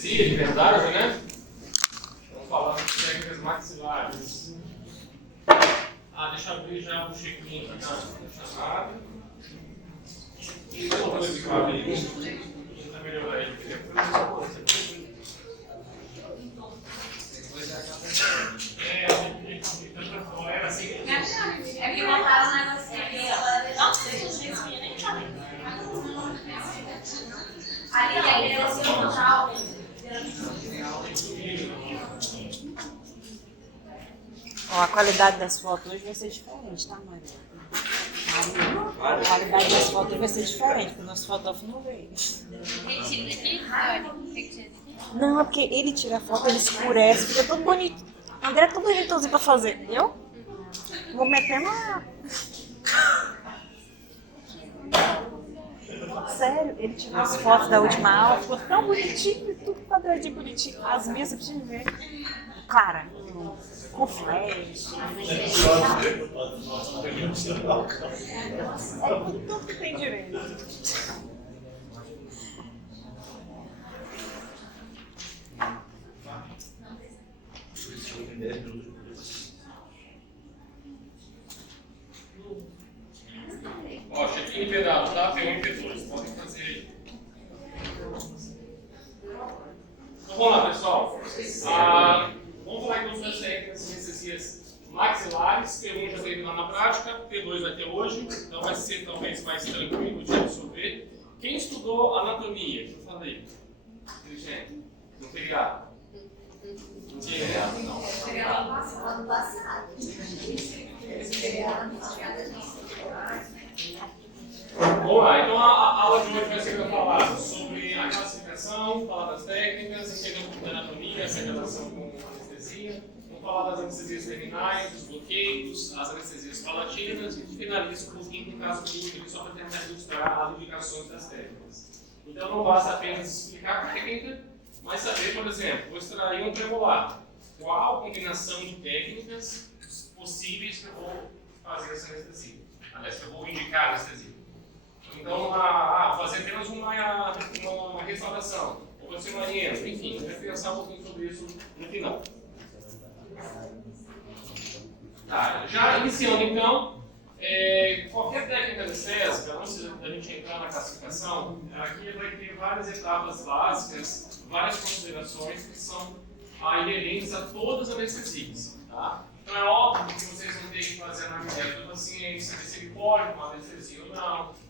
De verdade, né? Vamos falar de técnicas maxilares. Deixa eu abrir já o check-in aqui na chamada. Eu vou esse quadro aí. Tenta melhorar aí. Era assim. É que botaram um negocinho aqui, agora não sei se eu nem sabia. Ali é aquele negocinho no tal. Ó, a qualidade das fotos hoje vai ser diferente, tá, Maria? A qualidade das fotos hoje vai ser diferente, porque o nosso fotógrafo não veio. Ele tira daqui? Olha, tem que tirar daqui. Não, é porque ele tira a foto, ele escurece, fica tudo bonito. André é tudo jeitosinho pra fazer, eu? Vou meter na... Sério, ele tirou as fotos da última aula, ficou tão bonitinho, tudo quadradinho bonitinho. As minhas você precisa ver. Cara, com flash. É tudo que tem direito. Ó, check-in liberado, tá? P1 e P2, podem fazer aí. Então vamos lá, pessoal. Vamos falar então sobre as técnicas de anestesias maxilares. P1 já teve lá na prática, P2 vai ter hoje, então vai ser talvez mais tranquilo de absorver. Quem estudou anatomia, que eu falei? Inteligente? No feriado? No feriado, não. Ano passado. Vamos lá, então a aula de hoje vai ser para falar sobre a classificação, falar das técnicas, entender um pouco da anatomia, essa relação com a anestesia. Vamos falar das anestesias terminais, dos bloqueios, as anestesias palatinas e finaliza um pouquinho com o caso clínico, só para tentar ilustrar as indicações das técnicas. Então não basta apenas explicar a técnica, mas saber, por exemplo, vou extrair um premolar. Qual a combinação de técnicas possíveis que eu vou fazer essa anestesia? Aliás, que eu vou indicar a anestesia. Então, fazer apenas uma restauração, ou fazer uma hiena, enfim, vai pensar um pouquinho sobre isso no final. Tá, já iniciando então, qualquer técnica anestésica, antes da gente entrar na classificação, aqui vai ter várias etapas básicas, várias considerações que são inerentes a todas as anestesias. Tá? Então é óbvio que vocês vão ter que fazer a anamnese do paciente, saber se ele pode tomar anestesia ou não.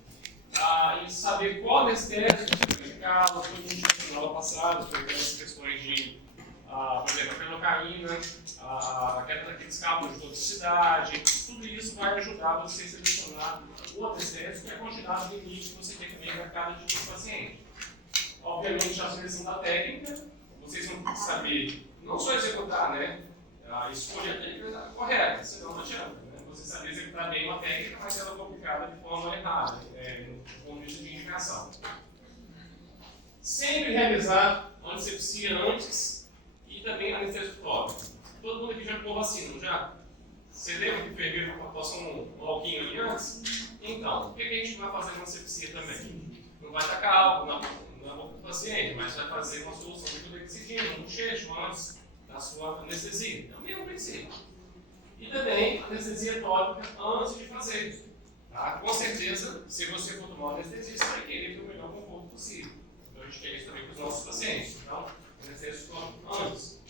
E saber qual anestésico indicá-lo, foi o que a gente viu na aula passada, sobre aquelas questões de, por exemplo, a pelocaína, a queda daqueles cálculos de toxicidade, tudo isso vai ajudar você a selecionar o anestésico e a quantidade de limite que você tem também para cada tipo de paciente. Obviamente, a seleção da técnica, vocês vão ter que saber, não só executar, né, a escolha técnica correta, senão não adianta. Você saber executar bem uma técnica, mas ela é complicada de forma errada, do ponto de vista de indicação. Sempre realizar antisepsia antes e também anestésico tópico. Todo mundo aqui já tomou vacina, não já? Você lembra que o enfermeiro passou um bloquinho ali antes? Então, o que a gente vai fazer na antisepsia também? Não vai tacar álcool na boca do paciente, mas vai fazer uma solução de clorexidina, um bochecho antes da sua anestesia. É o mesmo princípio. E também anestesia tópica antes de fazer. Tá? Com certeza, se você for tomar anestesia, você vai querer ter o melhor conforto possível. Então a gente quer isso também para os nossos pacientes. Então, anestesia tópica antes.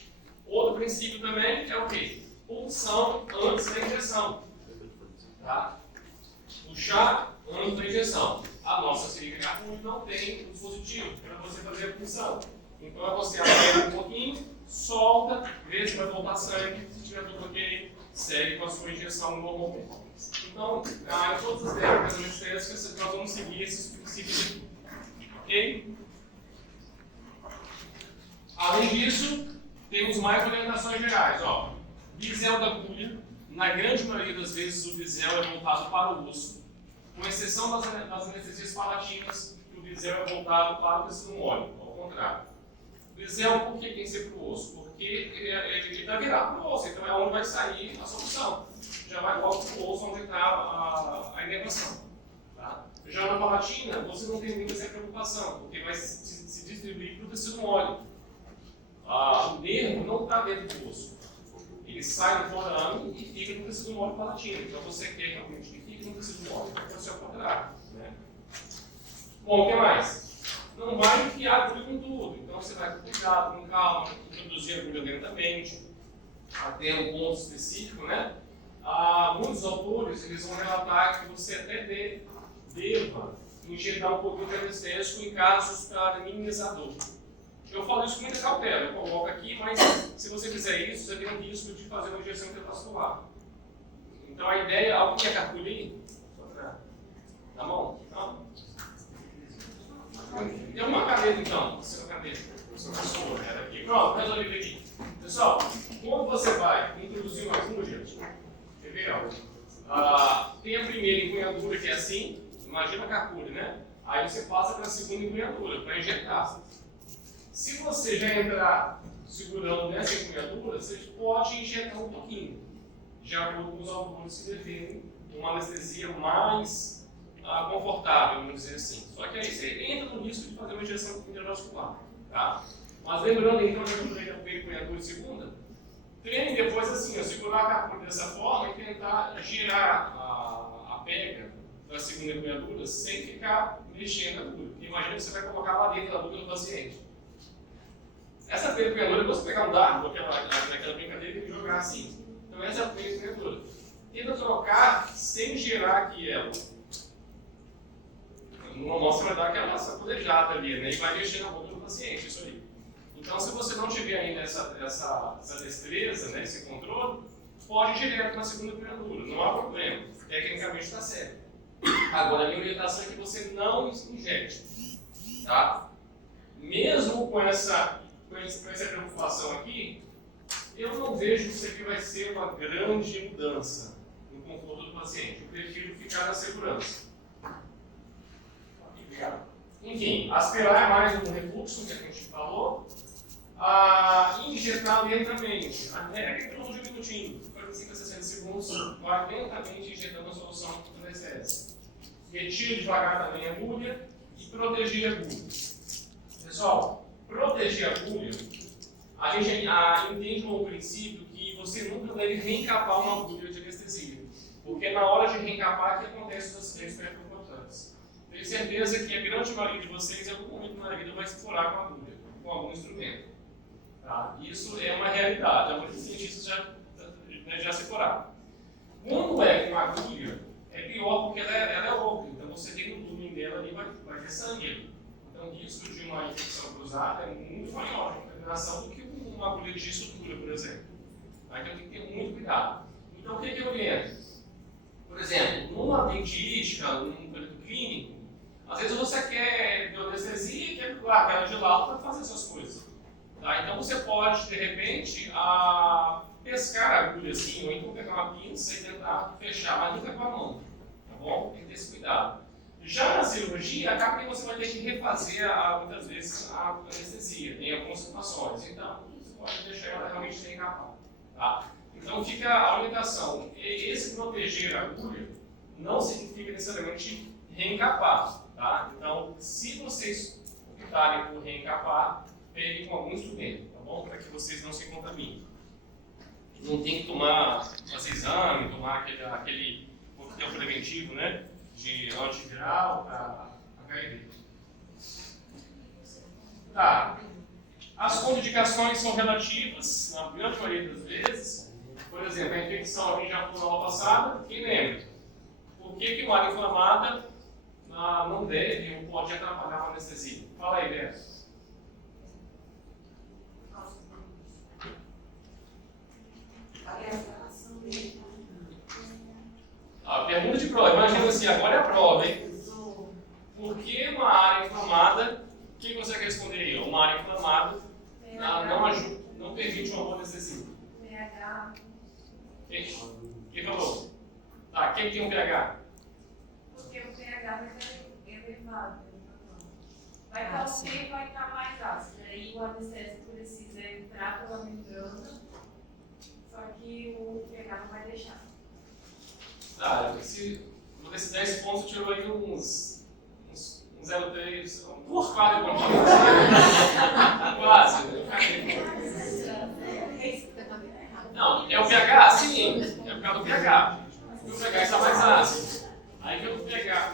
Outro princípio também é o quê? Punção antes da injeção. Tá? Puxar antes da injeção. A nossa seringa Capulli não tem um dispositivo para você fazer a punção. Então é você aperta um pouquinho, solta, vê se vai voltar sangue, se tiver tudo ok, segue com a sua injeção normalmente. Então, em todas as técnicas anestésicas, nós vamos seguir esses princípios aqui. Ok? Além disso, temos mais orientações gerais. Ó, bisel da agulha, na grande maioria das vezes o bisel é voltado para o osso, com exceção das anestesias palatinas, que o bisel é voltado para o tecido mole, ao contrário. O bisel, por que tem que ser para o osso? Porque ele está virado para o osso, então é onde vai sair a solução. Já vai logo para o osso onde está a inervação. Tá? Já na palatina, você não tem muita essa preocupação, porque vai se distribuir para o tecido mole. o nervo não está dentro do osso. Ele sai do forame e fica no tecido mole palatino. Então você quer realmente que fique no tecido mole. Então é o contrário. Né? Bom, o que mais? Não vai enfiar agulha com tudo. Então você vai com cuidado, com calma, introduzir a agulha lentamente, até um ponto específico, né? Muitos autores eles vão relatar que você até deva injetar um pouquinho de anestésico em casos para minimizar a dor. Eu falo isso com muita cautela, eu coloco aqui, mas se você fizer isso, você tem um risco de fazer uma injeção intravascular. Então a ideia, alguém quer carpulha aí? Tá bom? Não? Tem uma caneta então, essa caneta, essa pessoa, era aqui. Pronto, resolvido aqui. Pessoal, quando você vai introduzir uma agulha, quer ver? Tem a primeira empunhadura que é assim, imagina a carpulha, né? Aí você passa para a segunda empunhadura, para injetar. Se você já entrar segurando nessa empunhadura, você pode injetar um pouquinho, de acordo com os autores que defendem uma anestesia mais confortável, vamos dizer assim. Só que aí você entra no risco de fazer uma injeção intravascular. Tá? Mas lembrando então, já que eu já peguei a empunhadura de segunda, treine depois assim, segurar a carpulha dessa forma e tentar girar a pega da segunda empunhadura sem ficar mexendo a agulha. Imagina que você vai colocar lá dentro da agulha do paciente. Essa primeira empunhadura, você pegar um dardo, aquela brincadeira e jogar assim. Então essa é a primeira empunhadura. Tenta trocar sem girar aqui ela. No mão você vai dar aquela sacudejada ali, né? E vai mexer na boca do paciente, isso aí. Então se você não tiver ainda essa destreza, né, esse controle, pode ir direto na segunda empunhadura, não há problema. Tecnicamente está certo. Agora a minha orientação é que você não injete. Tá? Mesmo com essa preocupação aqui, eu não vejo que isso aqui vai ser uma grande mudança no conforto do paciente. Eu prefiro ficar na segurança. Enfim, aspirar é mais um refluxo, que a gente falou. Injetar lentamente. É todo de minutinho, 45 a 60 segundos, vai lentamente injetando a solução anestésica. Retire devagar também a agulha e proteger a agulha. Pessoal, proteger a agulha, a gente entende como princípio que você nunca deve reencapar uma agulha de anestesia. Porque na hora de reencapar que acontece os acidentes percutantes. Tenho certeza que a grande maioria de vocês, em algum momento na vida, vai se furar com a agulha, com algum instrumento. Tá? Isso é uma realidade, muitos cientistas já se furaram. Quando é com agulha, é pior porque ela é oca, então você tem um túnel dela ali e vai ter sangue ali. Então o risco de uma infecção cruzada é muito maior de contaminação do que uma agulha de sutura, por exemplo. Tá? Então tem que ter muito cuidado. Então o que eu oriento? Por exemplo, numa dentística, num período clínico, às vezes você quer anestesia e quer largar ela de lado para fazer essas coisas. Tá? Então você pode, de repente, pescar a agulha assim, ou então pegar uma pinça e tentar fechar, mas nunca com a mão. Tá bom? Tem que ter esse cuidado. Já na cirurgia, acaba que você vai ter que refazer muitas vezes a anestesia, em algumas situações. Então, você pode deixar ela realmente sem encapar. Tá? Então, fica a orientação. Esse proteger a agulha não significa necessariamente reencapar. Tá? Então, se vocês optarem por reencapar, peguem com algum instrumento, tá bom? Para que vocês não se contaminem. Não tem que fazer exame, tomar aquele coquetel preventivo, né? De antiviral para HIV. Tá. As contraindicações são relativas, na grande maioria das vezes. Por exemplo, a infecção a gente já falou na aula passada. Quem lembra? Por que uma área inflamada não deve ou pode atrapalhar a anestesia? Fala aí, Beto. A pergunta de prova, imagina assim, agora é a prova, hein? Por que uma área inflamada, quem consegue responder aí? Uma área inflamada não permite uma boa anestesia. pH. Quem falou? Tá, quem tem um pH? Porque o pH vai ser elevado. Vai estar ok, vai estar mais ácido. Aí o anestésico precisa entrar pela membrana, só que o pH não vai deixar. Tá, vou desses 10 pontos, tirou aí uns 0,3, uns 4 pontinhos. Quase, né? pH. O pH está mais ácido. Aí que o pH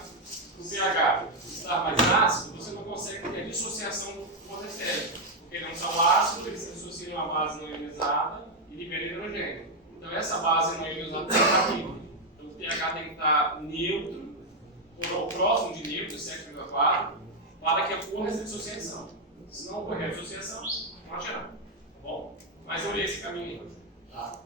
está mais ácido, você não consegue ter a dissociação do anestésico. Porque ele é um sal ácido, ele se associa a uma base não ionizada e libera hidrogênio. Então essa base não ionizada tem que estar viva. Então o pH tem que estar neutro, ou próximo de neutro, 7,4, para que ocorra essa dissociação. Se não ocorrer a dissociação, não adianta. Tá bom? Mas eu olhei esse caminho. Tá?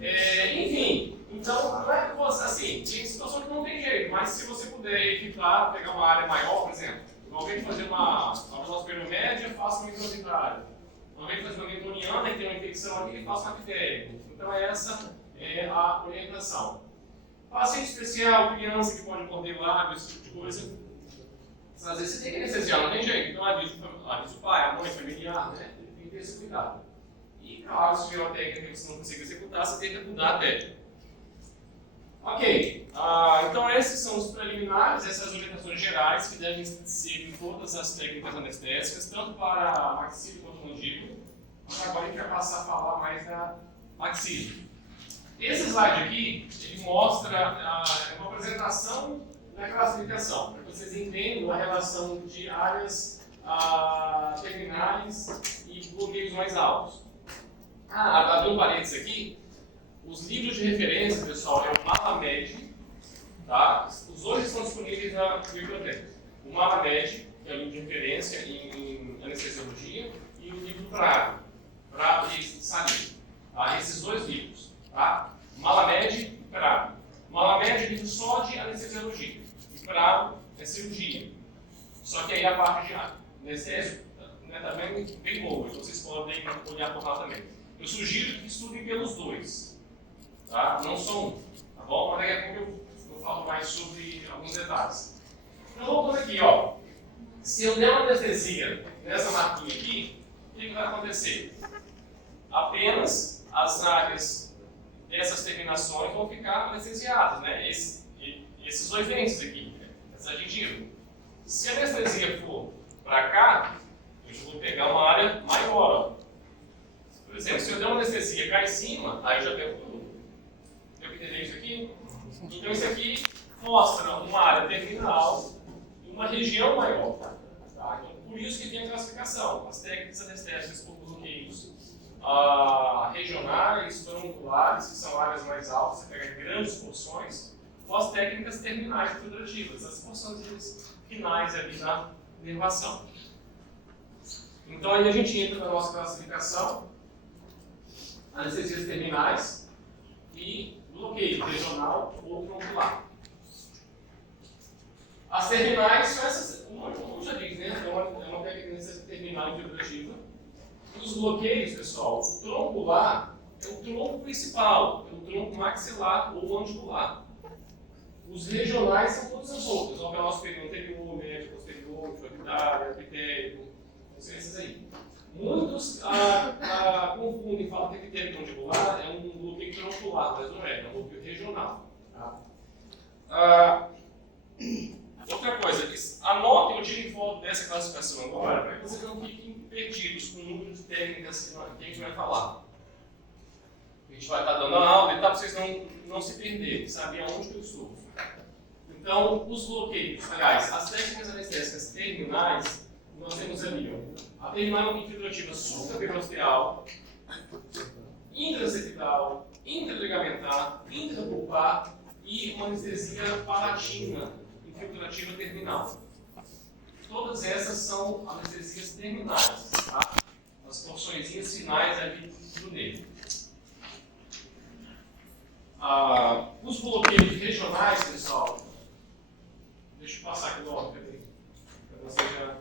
Enfim, então, não é que você, assim, tem situação que não tem jeito, mas se você puder evitar, pegar uma área maior, por exemplo, ao invés de fazer uma média, faça uma intrausitária. Ao invés de fazer uma mentoniana e ter uma infecção ali, faça uma bactéria. Então, essa é a orientação. Paciente especial, criança que pode morder lábio, esse tipo de coisa, às vezes você tem que anestesiar, não tem jeito. Então, avisa o pai, a mãe, familiar, né? Tem que ter esse cuidado. E, claro, se tiver uma técnica que você não consegue executar, você tenta mudar a técnica. Ok, então esses são os preliminares, essas orientações gerais que devem ser em todas as técnicas anestésicas, tanto para maxila quanto mandíbula. Agora a gente vai passar a falar mais da maxila. Esse slide aqui, ele mostra uma apresentação da classificação, para que vocês entendam a relação de áreas terminais e bloqueios mais altos. Abri um parênteses aqui. Os livros de referência, pessoal, é o Malamed, tá? Os dois estão disponíveis na biblioteca. O Malamed, que é o livro de referência em anestesiologia, e o livro Prado e Salim. Tá? Esses dois livros, tá? Malamed e Prado. Malamed é livro só de anestesiologia, e Prado é cirurgia. Só que aí a parte de anestésio né, também bem boa, então vocês podem olhar por lá também. Eu sugiro que estudem pelos dois, tá? Não só um, tá bom? Mas daqui a pouco eu falo mais sobre alguns detalhes. Então, voltando aqui, ó. Se eu der uma anestesia nessa marquinha aqui, o que vai acontecer? Apenas as áreas dessas terminações vão ficar anestesiadas, né? Esses dois dentes aqui, né? Essa gengiva. Se a anestesia for para cá, eu vou pegar uma área maior, ó. Por exemplo, se eu der uma anestesia cá em cima, aí eu já pego tudo. Deu para entender isso aqui? Então isso aqui mostra uma área terminal e uma região maior. Tá? Então, por isso que tem a classificação. As técnicas anestésicas por bloqueios regionais, tronculares, que são áreas mais altas, você pega grandes porções, ou as técnicas terminais figurativas, as porções finais ali da nervação. Então aí a gente entra na nossa classificação. Anestesias terminais e bloqueio regional ou troncular. As terminais são essas, como já diz, né? É uma técnica terminal figurativa. Os bloqueios, pessoal, o troncular é o tronco principal, é o tronco maxilar ou mandibular. Os regionais são todas as outras, o alveolar superior anterior, médio posterior, intraorbitário, epitélio, são esses aí. Muitos confundem e falam que epitélio mandibular é um bloqueio troncular, mas não é um bloqueio regional. Tá? Outra coisa, anotem ou tirem foto dessa classificação agora, para que vocês não fiquem perdidos com o número de técnicas que a gente vai falar. A gente vai estar dando a aula e para vocês não se perderem, saber aonde que eu estou. Então, os bloqueios, aliás, as técnicas anestésicas terminais, nós temos ali, ó. A terminal infiltrativa supraperiosteal, intracepital, intraligamentar, intrapulpar e uma anestesia palatina infiltrativa terminal. Todas essas são anestesias terminais, tá? As porçõezinhas finais ali do nervo. Os bloqueios regionais, pessoal, deixa eu passar aqui no óbvio para você já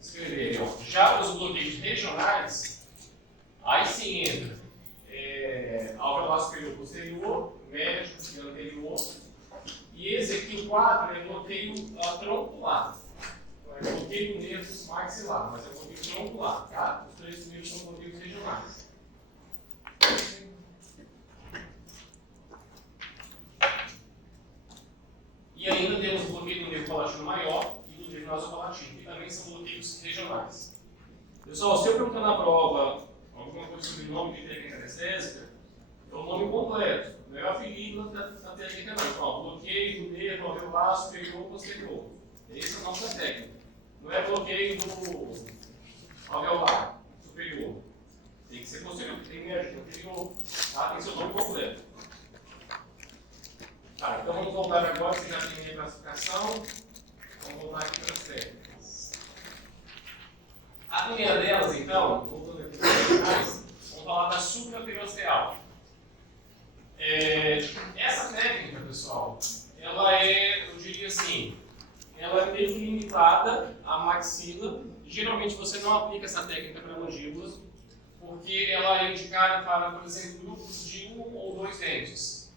escrever. Já os bloqueios regionais, aí sim entra alveolar superior posterior, médio e anterior. E esse aqui, o 4, é bloqueio troncular. É bloqueio do nervo maxilar, mas é bloqueio troncular, tá? Os três primeiros são bloqueios regionais. E ainda temos o bloqueio do nervo palatino maior e do nervo nasopalatino, que também são bloqueios regionais. Pessoal, se eu perguntar na prova alguma coisa sobre o nome de técnica anestésica, É o nome completo, não é o apelido da técnica não. Então, ó, bloqueio do nervo alveolar superior posterior. Esse é o nome da técnica. Não é bloqueio do alveolar superior. Tem que ser posterior, porque tem nervo anterior, tá? Tem seu nome completo. Tá, então vamos voltar agora, você já tem a classificação. Vamos voltar aqui para as técnicas. A primeira delas, então, voltando aqui para trás, vamos falar da supraperiosteal. Essa técnica, pessoal, ela é, eu diria assim, ela é meio que limitada à maxila. Geralmente você não aplica essa técnica para mandíbulas, porque ela é indicada para, por exemplo, grupos de 1 ou 2 dentes.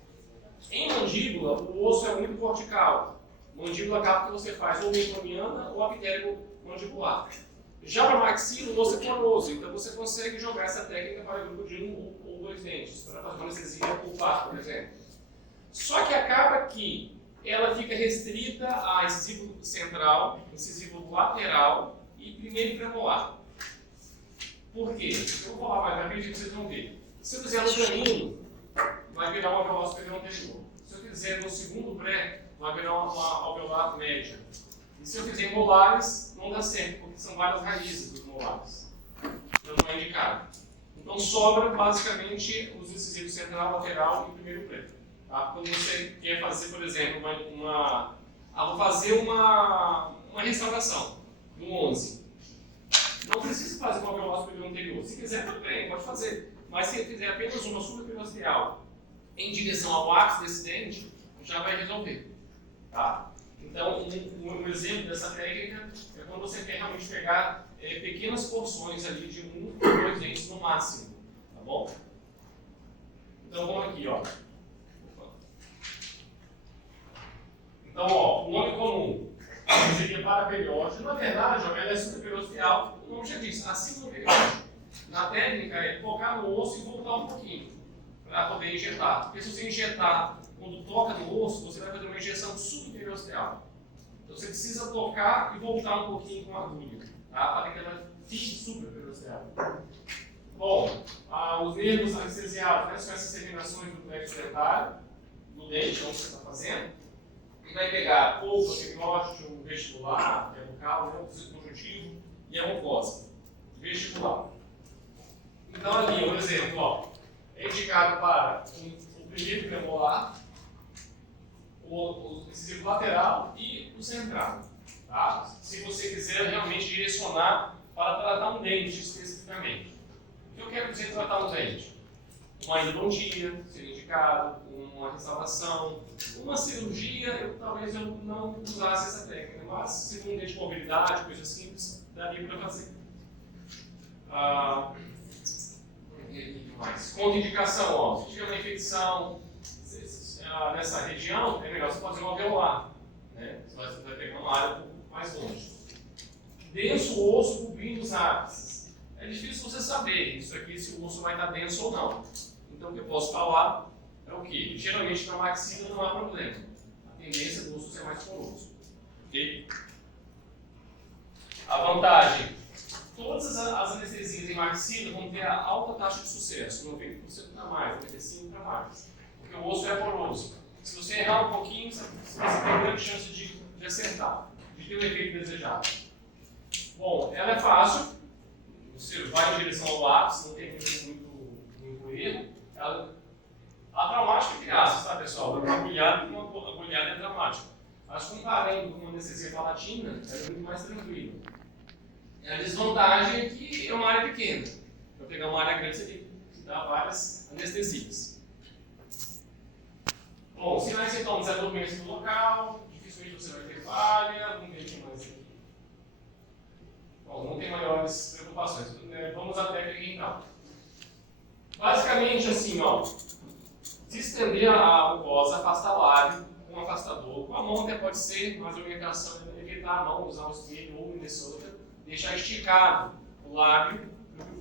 Em mandíbula, o osso é muito cortical. Mandíbula acaba que você faz ou meconiana ou apitélio mandibular. Já para maxila, o osso é poroso, então você consegue jogar essa técnica para grupo de 1 ou 2 dentes, para fazer uma anestesia pulpar, por exemplo. Só que acaba que ela fica restrita a incisivo central, incisivo lateral e primeiro premolar. Por quê? Eu vou falar mais rapidinho que vocês vão ver. Se eu fizer no canino, vai virar uma alveolar superior anterior. Se eu fizer no segundo pré, vai virar uma alveolar média. E se eu fizer em molares, não dá certo, porque são várias raízes dos molares. Então não é indicado. Então sobra basicamente os incisivos central, lateral e primeiro pré. Tá? Quando você quer fazer, por exemplo, vou fazer uma restauração no 11. Não precisa fazer uma alveolar superior anterior. Se quiser, tudo bem, pode fazer. Mas se fizer apenas uma supraperiosteal em direção ao ápice desse dente, já vai resolver. Tá? Então, um exemplo dessa técnica é quando você quer realmente pegar pequenas porções ali de 1 ou 2 dentes no máximo. Tá bom? Então, vamos aqui, ó. Então, ó, o nome comum seria paraperiósteo. Na verdade, ó, ela é supraperiosteal. O nome já diz, acima do periósteo. Na técnica é tocar no osso e voltar um pouquinho para poder injetar. Porque se você injetar quando toca no osso, você vai fazer uma injeção subperiosteal. Então você precisa tocar e voltar um pouquinho com a agulha, tá? Para que ela fique supraperiosteal. Bom, os nervos anestesiados, né, são essas terminações do plexo dentário, do dente, onde você está fazendo. E vai pegar polpa, periósteo, vestibular, que é bucal, né, o tecido conjuntivo e a mucosa vestibular. Então ali, um exemplo, ó, é indicado para o primeiro premolar, o incisivo lateral e o central. Tá? Se você quiser realmente direcionar para tratar um dente especificamente. O que eu quero dizer tratar um dente? Uma endodontia seria indicado, uma restauração, uma cirurgia, talvez eu não usasse essa técnica, mas se for um dente com mobilidade, coisa simples, daria para fazer. Contraindicação, ó, se tiver uma infecção nessa região, é melhor você fazer um alveolar, né? Você vai pegar uma área um pouco mais longe. Denso o osso cobrindo os ápices. É difícil você saber isso aqui, se o osso vai estar denso ou não. Então o que eu posso falar é o que? Geralmente na maxila não há problema. A tendência do osso ser mais poroso. Ok? A vantagem: todas as anestesias em maxila vão ter a alta taxa de sucesso, 90% para mais, 95% para mais. Porque o osso é poroso. Se você errar um pouquinho, você tem grande chance de acertar, de ter o efeito desejado. Bom, ela é fácil, você vai em direção ao ápice, não tem muito erro. A traumática é criança, tá, pessoal? Uma agulhada é traumática. Mas comparando com uma anestesia palatina, ela é muito mais tranquila. A desvantagem é que é uma área pequena. Para pegar uma área grande, você tem que dar várias anestesias. Bom, sinais e sintomas é dormência do local, dificilmente você vai ter falha, vamos ver aqui mais aqui. Bom, não tem maiores preocupações. Vamos à técnica então. Basicamente assim, ó, se estender a mucosa, afastar o lábio com um afastador. Com a mão até pode ser, mas a orientação é evitar a mão, usar o espelho ou o Minnesota, deixar esticado o lábio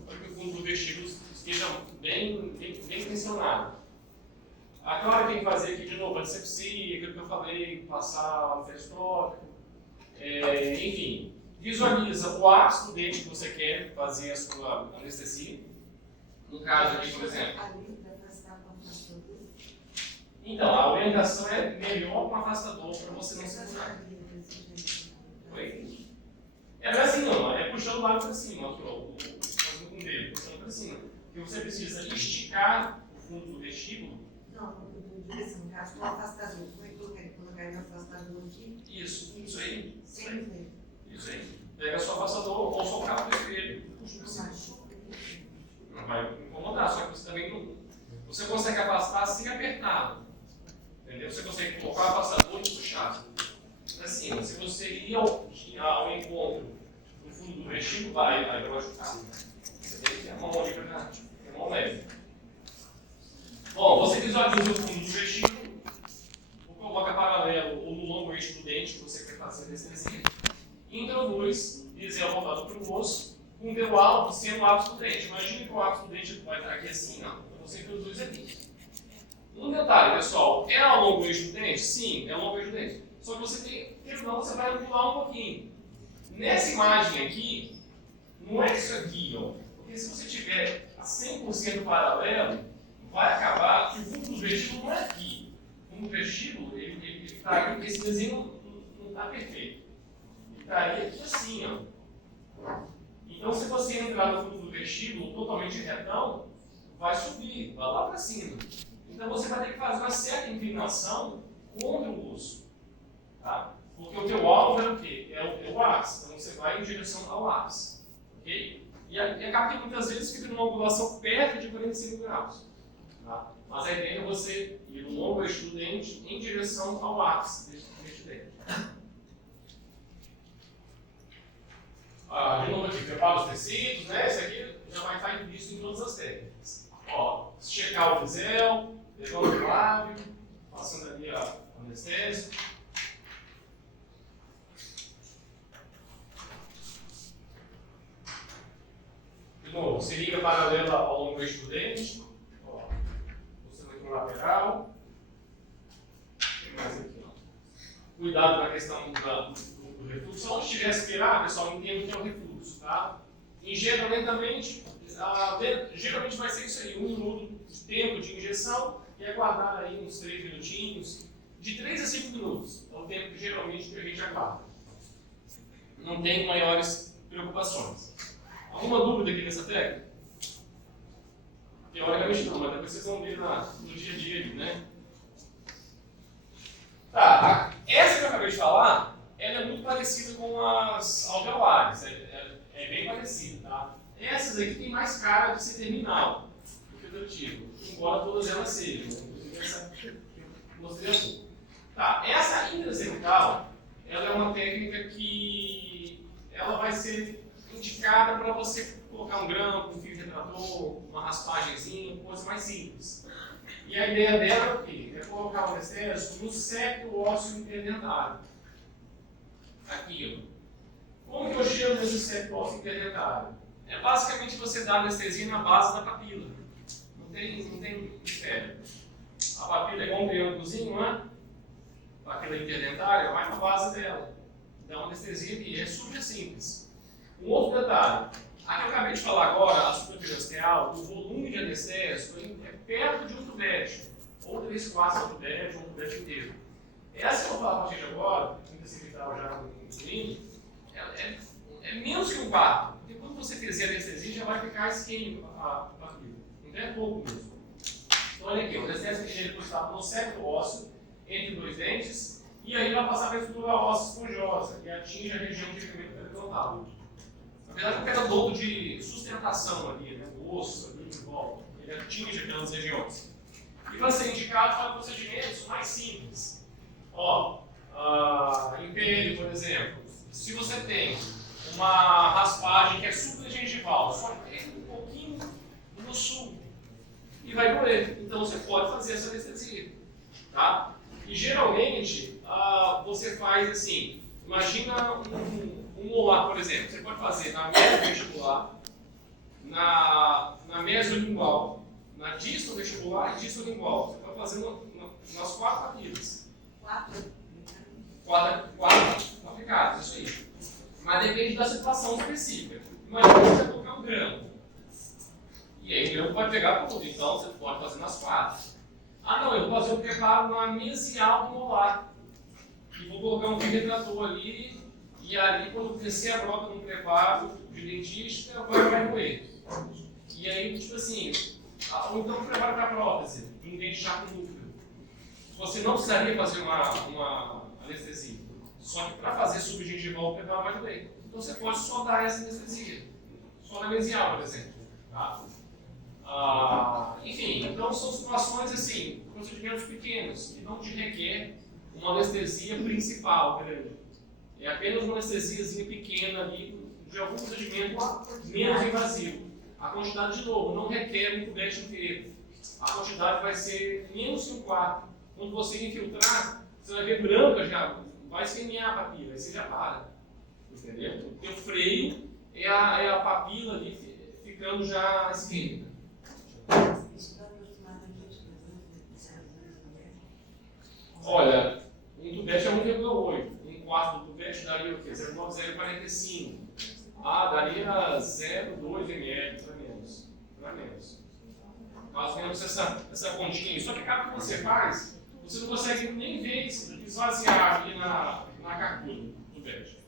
para que o fundo do vestíbulo esteja bem tensionado. Agora tem que fazer aqui de novo a disepsia, aquilo que eu falei, passar o festópico, enfim. Visualiza o ápice do dente que você quer fazer a sua anestesia. No caso aqui, por exemplo. Então, a orientação é melhor com afastador para você não se furar. Oi? Não é assim não, é puxando o lado para cima, aqui, ó, fazendo com o dedo, puxando para cima. Porque você precisa esticar o fundo do vestíbulo. Não, no caso, o afastador. Como é que eu quero colocar no afastador aqui? Isso aí. Sem Isso aí. Pega seu afastador ou só cabo do espelho. Puxa para cima. Não vai incomodar, só que você também não. Você consegue afastar sem apertar. Entendeu? Você consegue colocar o afastador e puxar. Assim, se você ir ao encontro no fundo do vestíbulo, vai machucar. Você tem que ter a mão ali para ter a mão leve. Bom, você visualiza o fundo do vestíbulo, ou coloca paralelo ou no longo eixo do dente que você quer fazer anestesia. Introduz, desvia voltado para o osso, com o dedo alto sendo o ápice do dente. Imagine que o ápice do dente vai estar aqui assim, ó. Então você introduz aqui. Um detalhe, pessoal, é ao longo eixo do dente? Sim, é ao longo eixo do dente. Só que você tem, não, você vai angular um pouquinho. Nessa imagem aqui, não é isso aqui, ó. Porque se você tiver 100% paralelo, vai acabar que o fundo do vestíbulo não é aqui. O fundo do vestíbulo, ele está aqui, esse desenho não está perfeito. Ele estaria aqui assim, ó. Então, se você entrar no fundo do vestíbulo totalmente retão, vai subir, vai lá para cima. Então, você vai ter que fazer uma certa inclinação contra o osso. Tá? Porque o teu alvo é o quê? É o ápice. Então, você vai em direção ao ápice. Ok? E acaba que muitas vezes fica numa angulação perto de 45 graus. Tá? Mas a ideia é você ir no longo eixo do dente em direção ao ápice deste dente. De novo aqui, prepara os tecidos, né? Esse aqui já vai estar implícito em todas as técnicas. Ó, checar o bisel, levando o lábio, passando ali o anestésico. De novo, seringa paralela ao longo do eixo do dente. Ó, você vai para o lateral. Tem mais aqui, ó. Cuidado na questão do refluxo. Onde estiver aspirar, pessoal, entenda que é o refluxo, tá? Ingera lentamente. Geralmente vai ser isso aí, 1 minuto de tempo de injeção e aguardar aí uns 3 minutinhos. De 3 a 5 minutos é o tempo que geralmente que a gente aguarda. Não tem maiores preocupações. Alguma dúvida aqui nessa técnica? Teoricamente não, mas depois vocês vão ver no dia a dia, né? Tá, essa que eu acabei de falar, ela é muito parecida com as alveolares, é bem parecida, tá? Essas aqui tem mais cara de ser terminal do que do tipo, embora todas elas sejam, inclusive essa que eu mostrei aqui. Tá, essa intracervical, ela é uma técnica que ela vai ser indicada para você colocar um grampo, um fio retrator, uma raspagemzinha, coisa mais simples. E a ideia dela é o quê? É colocar o anestésico no septo ósseo interdentário. Aqui, ó. Como que eu chego nesse septo ósseo interdentário? É basicamente você dar anestesia na base da papila. Não tem mistério. A papila é igual um triângulozinho, não é? A papila interdentária vai na base dela. Dá uma anestesia aqui. É super simples. Um outro detalhe. A que eu acabei de falar agora, a supraperiosteal, o volume de anestésico é perto de um tubete. Ou 3/4 do tubete, ou um tubete inteiro. Essa que eu vou falar a partir de agora, que você vital já incluindo, é menos que um quarto. Porque quando você fizer a anestesia, já vai ficar isquêmico a papila. Então é pouco mesmo. Então olha aqui, o anestésico ele está no septo ósseo, entre 2 dentes, e aí vai passar para a estrutura óssea esponjosa, que atinge a região de ligamento periodontal. Na verdade, um pedaço de sustentação ali, né? O osso ali em volta, ele atinge aquelas regiões. E vai ser indicado para procedimentos mais simples. Ó, império, por exemplo. Se você tem uma raspagem que é supragengival, só que tem um pouquinho no sul e vai doer. Então você pode fazer essa anestesia, tá? E geralmente você faz assim, imagina um molar, por exemplo, você pode fazer na mesovestibular, na mesolingual, na distovestibular e distolingual. Você pode fazer nas 4 papilas. 4 aplicadas, isso aí. Mas depende da situação específica. Imagina que você vai colocar um grampo. E aí o grampo vai pegar tudo, então você pode fazer nas 4. Ah, não, eu vou fazer um preparo na mesial do molar. E vou colocar um retrator ali, e ali, quando descer a brota no preparo de dentística, vai roer. E aí, tipo assim, ou então preparo para prótese, um dente chato núcleo. Você não precisaria fazer uma anestesia. Só que para fazer subgengival, o preparo vai doer. Então você pode só dar essa anestesia. Só na mesial, por exemplo. Tá? Enfim, então são situações assim, procedimentos pequenos, que não te requer uma anestesia principal grande. É apenas uma anestesiazinha pequena ali, de algum procedimento menos invasivo. A quantidade, de novo, não requer um tubete inteiro. A quantidade vai ser menos que um quarto. Quando você infiltrar, você vai ver branca já, vai esquemear a papila, aí você já para. Entendeu? Porque o freio é a papila ali ficando já isquêmica. Olha, um tubete é 1,8. Um quarto do tubete daria o quê? 0,945. Daria 0,2 ml, para menos. Para menos. Mais ou menos essa continha aí. Só que cada que você faz, você não consegue nem ver esvaziar aqui na carcunda do tubete.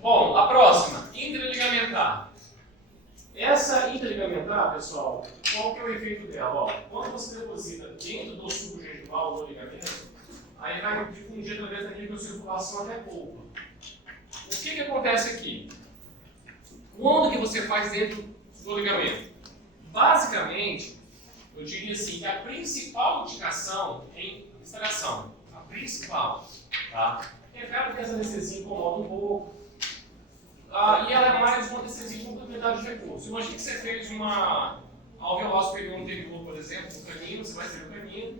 Bom, a próxima, interligamentar. Essa interligamentar, pessoal, qual que é o efeito dela? Ó, quando você deposita dentro do suco gengival do ligamento, aí vai difundir através da microcirculação até a polpa. O que acontece aqui? Quando que você faz dentro do ligamento? Basicamente, eu diria assim, que a principal indicação é em extração. A principal. Tá? Porque cada vez a anestesia incomoda um pouco. E ela é mais uma anestesia complementar de recurso. Imagina que você fez uma alveolar superior anterior, por exemplo, no canino, você vai ter o canino,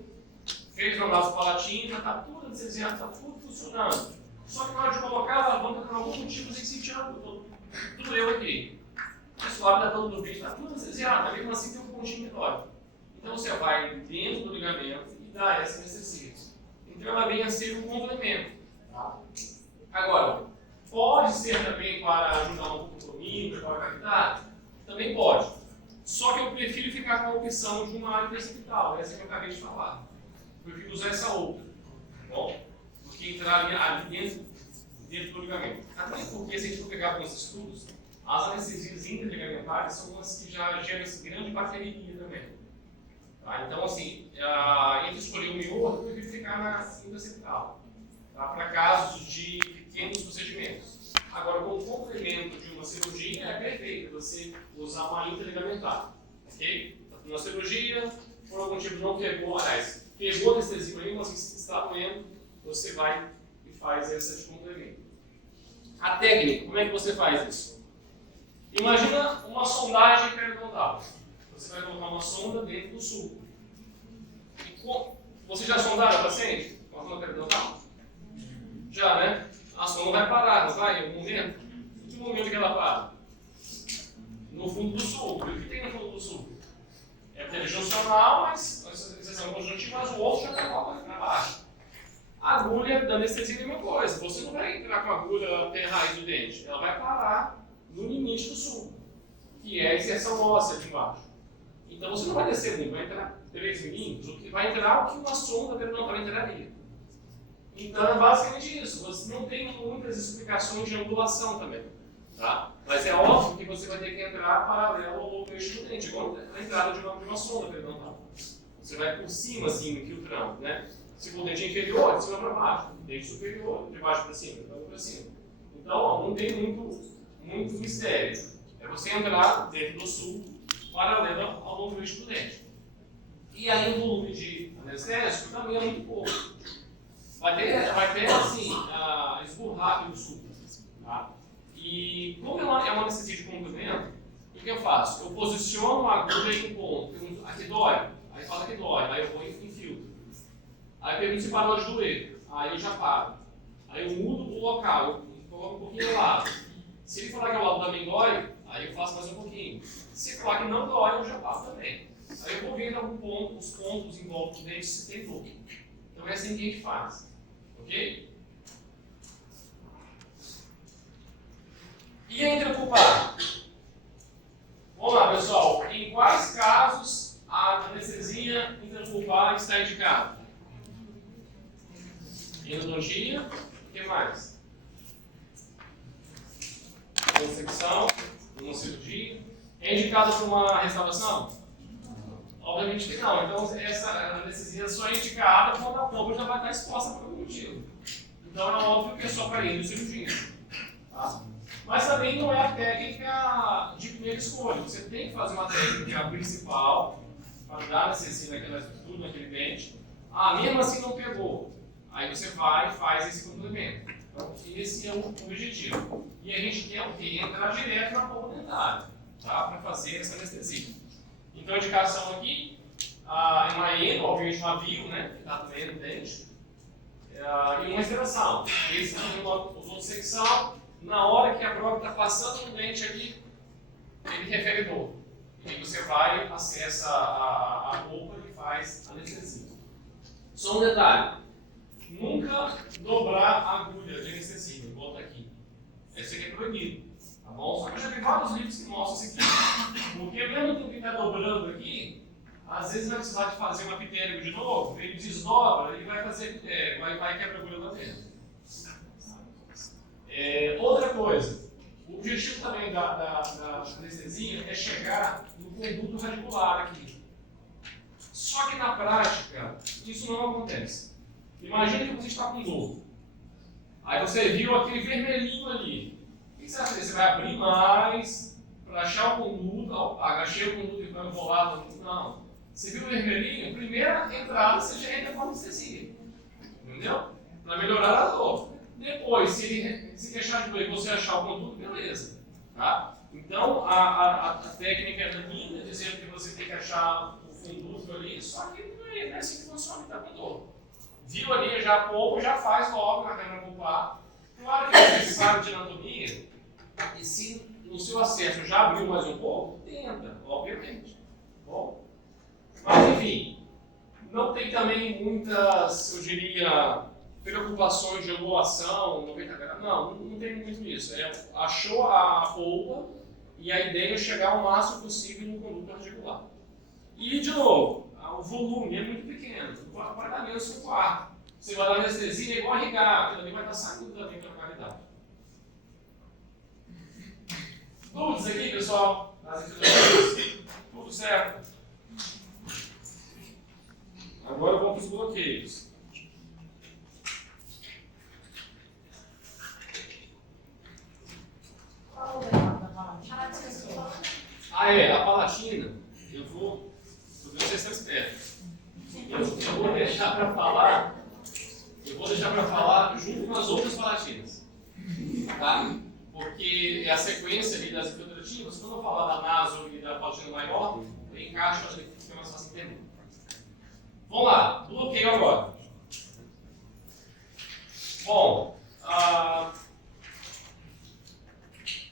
fez uma base palatina, está tudo anestesiado, está tudo funcionando. Só que na hora de colocar a alavanca, por algum motivo, você sentir doeu aqui. Esse lado da todo do bicho está tudo anestesiado, mesmo assim tem um pontinho que dói. Então você vai dentro do ligamento e dá essa anestesia. Então ela vem a ser um complemento. Tá? Agora, pode ser também para ajudar um pouco no micro, para a cavidade? Também pode. Só que eu prefiro ficar com a opção de uma área precipital, essa que eu acabei de falar. Eu prefiro usar essa outra, tá bom? Do que entrar ali dentro do ligamento. Até porque, se a gente for pegar alguns estudos, as anestesias interligamentares são umas que já geram esse grande bateria também. Tá? Então, assim, entre escolher um e outro, eu prefiro ficar na intraceptal, tá? Para casos de pequenos procedimentos. Agora, como complemento de uma cirurgia, é perfeito você usar uma interligamentar. Ok? Uma cirurgia, por algum motivo não pegou, aliás, pegou anestesia aí, mas se está doendo, você vai e faz essa de complemento. A técnica, como é que você faz isso? Imagina uma sondagem periodontal. Você vai colocar uma sonda dentro do sulco. Você já sondaram o paciente com a sonda periodontal? Já, né? A sonda vai parar, não vai? Em algum momento? Em que momento que ela para? No fundo do sulco. E o que tem no fundo do sulco? É perjuncional, mas exceção conjuntiva, mas o osso já está lá para baixo. A agulha da anestesia é a mesma coisa. Você não vai entrar com a agulha até a raiz do dente. Ela vai parar no limite do sulco, que é a inserção óssea de baixo. Então você não vai descer muito, vai entrar 3 milímetros, o que vai entrar o que uma sonda periodontal entraria. Então é basicamente isso. Você não tem muitas explicações de angulação também. Tá? Mas é óbvio que você vai ter que entrar paralelo ao outro eixo do dente, igual a entrada de uma sonda periodontal. Você vai por cima, assim, infiltrando, né? Se for o dente inferior, de cima para baixo. Dente superior, de baixo para cima, de baixo para cima. Então, não tem muito mistério. É você entrar dentro do sulco, paralelo ao outro eixo do dente. E aí o volume de anestésico também é muito pouco. Vai ter assim, esburrar do sulco. Tá? E como é uma anestesia de comprimento, o que eu faço? Eu posiciono a agulha em um ponto. Aqui dói, aí fala que dói, aí eu vou e infiltro. Aí eu pergunto se parou de doer, aí eu já paro. Aí eu mudo o local, eu coloco um pouquinho ao lado. Se ele falar que o lado também dói, aí eu faço mais um pouquinho. Se ele falar que não dói, eu já passo também. Aí eu vou vendo os pontos em volta do dente se tem dor. Então é assim que a gente faz. Ok? E a intrapulpar? Vamos lá, pessoal. Em uma secção, uma cirurgia. É indicado para uma restauração? Obviamente que não. Então, essa anestesia só é indicada quando a polpa já vai estar exposta por algum motivo. Então, é óbvio que é só para endocirurgia. Tá? Mas também não é a técnica de primeira escolha. Você tem que fazer uma técnica principal para dar anestesia naquela estrutura, naquele dente. Mesmo assim não pegou. Aí você vai e faz esse complemento. Então, esse é o objetivo. E a gente quer o quê? Entrar direto na polpa dentária, tá? Para fazer essa anestesia. Então, a indicação aqui é uma endo, obviamente uma vivo, né? Que está também no dente. E uma extração. Esse também usou secção. Na hora que a droga está passando no dente ali, ele refere dor. E aí você vai, acessa a polpa e faz anestesia. Só um detalhe. Nunca dobrar a agulha de anestesia. Volta aqui. Esse aqui é proibido. Tá bom? Só que eu já vi vários livros que mostram isso aqui. Porque mesmo que está dobrando aqui, às vezes vai precisar de fazer uma pitérico de novo, ele desdobra, ele vai fazer pitérico, vai quebrar a agulha lá dentro. Outra coisa, o objetivo também da anestesia é chegar no conduto radicular aqui. Só que na prática, isso não acontece. Imagina que você está com dor. Aí você viu aquele vermelhinho ali. O que você vai fazer? Você vai abrir mais para achar o conduto, agachei o conduto e vai enrolar. Não. Você viu o vermelhinho? Primeira entrada você já entra com anestesia. Entendeu? Para melhorar a dor. Depois, se deixar de doer e você achar o conduto, beleza. Tá? Então, a técnica é linda, dizendo que você tem que achar o conduto ali, só que não é assim que funciona, está com dor. Viu ali, já pouco, já faz logo na câmera pulpar. Claro que você sabe de anatomia, e se no seu acesso já abriu mais um pouco, tenta, obviamente. Bom? Mas, enfim, não tem também muitas, eu diria, preocupações de angulação, 90 graus. Não tem muito isso. Achou a polpa e a ideia é chegar ao máximo possível no conduto articular. E, de novo, o volume é muito pequeno. Vai dar menos que um quarto. Você vai dar anestesia, é igual a irrigar, aquilo ali vai estar saindo também pela cavidade. Dúvidas aqui, pessoal? Tudo certo? Agora vamos para os bloqueios. A palatina, eu vou deixar essa espera. Eu vou deixar para falar junto com as outras palatinas. Tá? Porque é a sequência ali das infiltrativas, quando eu falar da naso e da palatina maior, encaixa ali, fica mais fácil entender. Vamos lá, bloqueio agora. Bom,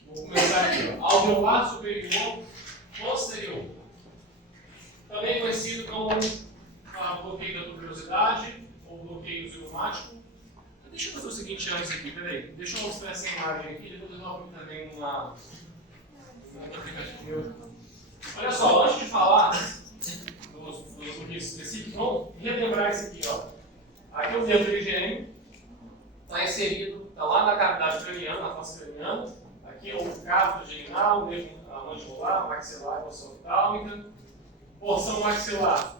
vou começar aqui. Alveolar superior, posterior. Também conhecido como bloqueio da tuberosidade ou bloqueio zigomático. Deixa eu fazer o seguinte antes aqui, peraí. Deixa eu mostrar essa imagem aqui, depois eu dou também uma outro aplicativo. Olha só, antes de falar dos bloqueios específicos, vamos relembrar isso aqui, ó. Aqui é o dedo trigêmeo, está inserido, está lá na cavidade craniana, na fossa craniana. Aqui é o cavo vaginal, o nervo mandibular, maxilar, porção oftálmica. Porção maxilar,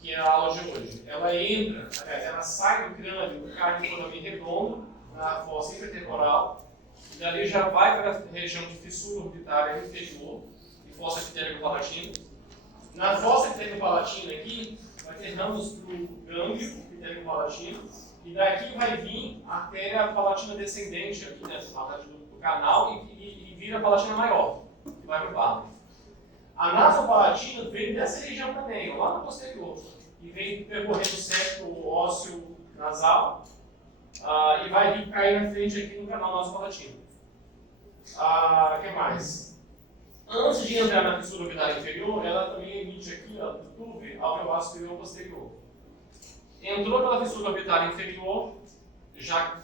que é a aula de hoje, ela entra, aliás, ela sai do crânio, do cardiorame redondo, na fossa intertemporal, e dali já vai para a região de fissura orbitária inferior e fossa pitérico-palatina. Na fossa pitérico-palatina aqui, vai ter ramos para o gânglio pitérico-palatino, e daqui vai vir a artéria palatina descendente, aqui nessa parte do canal, e vira a palatina maior, que vai para o pálamo. A nasopalatina vem dessa região também, lá no posterior, e vem percorrendo o septo ósseo nasal e vai vir cair na frente aqui no canal nasopalatino. O que mais? Antes de entrar na fissura orbitária inferior, ela também emite aqui, ó, do tubo alveolar superior e posterior. Entrou pela fissura orbitária inferior, já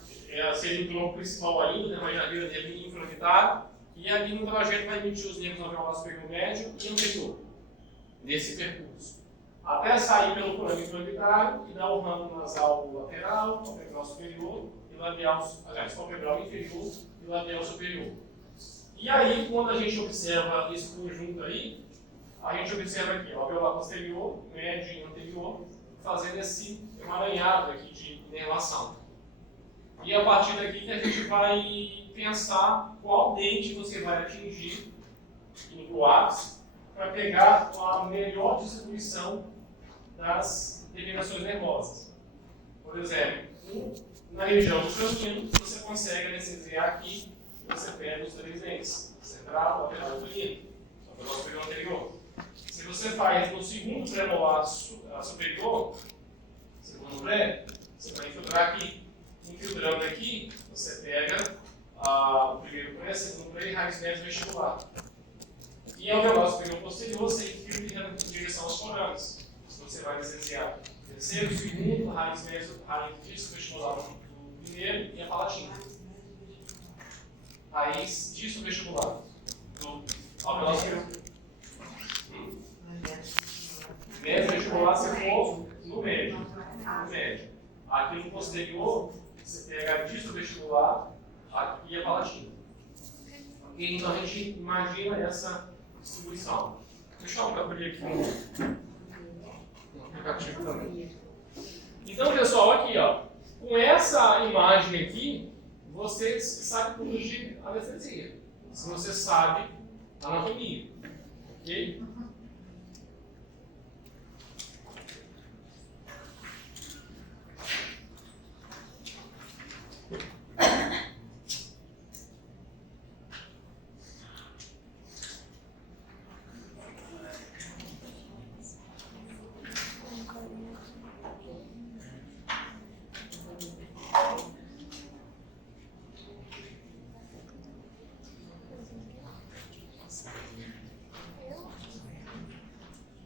seria o tronco principal ainda, né, mas já veio ali infraorbitário. E ali no trajeto vai emitir os nervos alveolar superior médio e anterior, nesse percurso. Até sair pelo corame infraorbitário e dar o ramo nasal lateral, palpebral superior e labial, aliás, palpebral inferior e labial superior. E aí, quando a gente observa esse conjunto aí, a gente observa aqui, ó, alveolar posterior, médio e anterior, fazendo esse emaranhado aqui de inervação. E a partir daqui que a gente vai pensar qual dente você vai atingir no ápice para pegar a melhor distribuição das terminações nervosas. Por exemplo, na região do canino, você consegue anestesiar aqui, você pega os 3 dentes, central, lateral e canino, só pelo superior anterior. Se você faz no segundo premolar superior, segundo pré, você vai infiltrar aqui. Infiltrando aqui, você pega o primeiro pré, segundo pré e raiz média vestibular. E ao alveolar superior posterior, você infiltra em direção aos forames. Você vai anestesiar terceiro, segundo, raiz média, raiz vestibular do primeiro e a palatina. Raiz disso vestibular do alveolar superior. Médio vestibular, se for no médio. No médio. Aqui no posterior, você pega a disto vestibular e a palatina. Okay? Então a gente imagina essa distribuição. Deixa eu abrir aqui um aplicativo também. Então, pessoal, aqui, ó, com essa imagem aqui, você sabe tudo de anestesia. Se você sabe anatomia. Ok?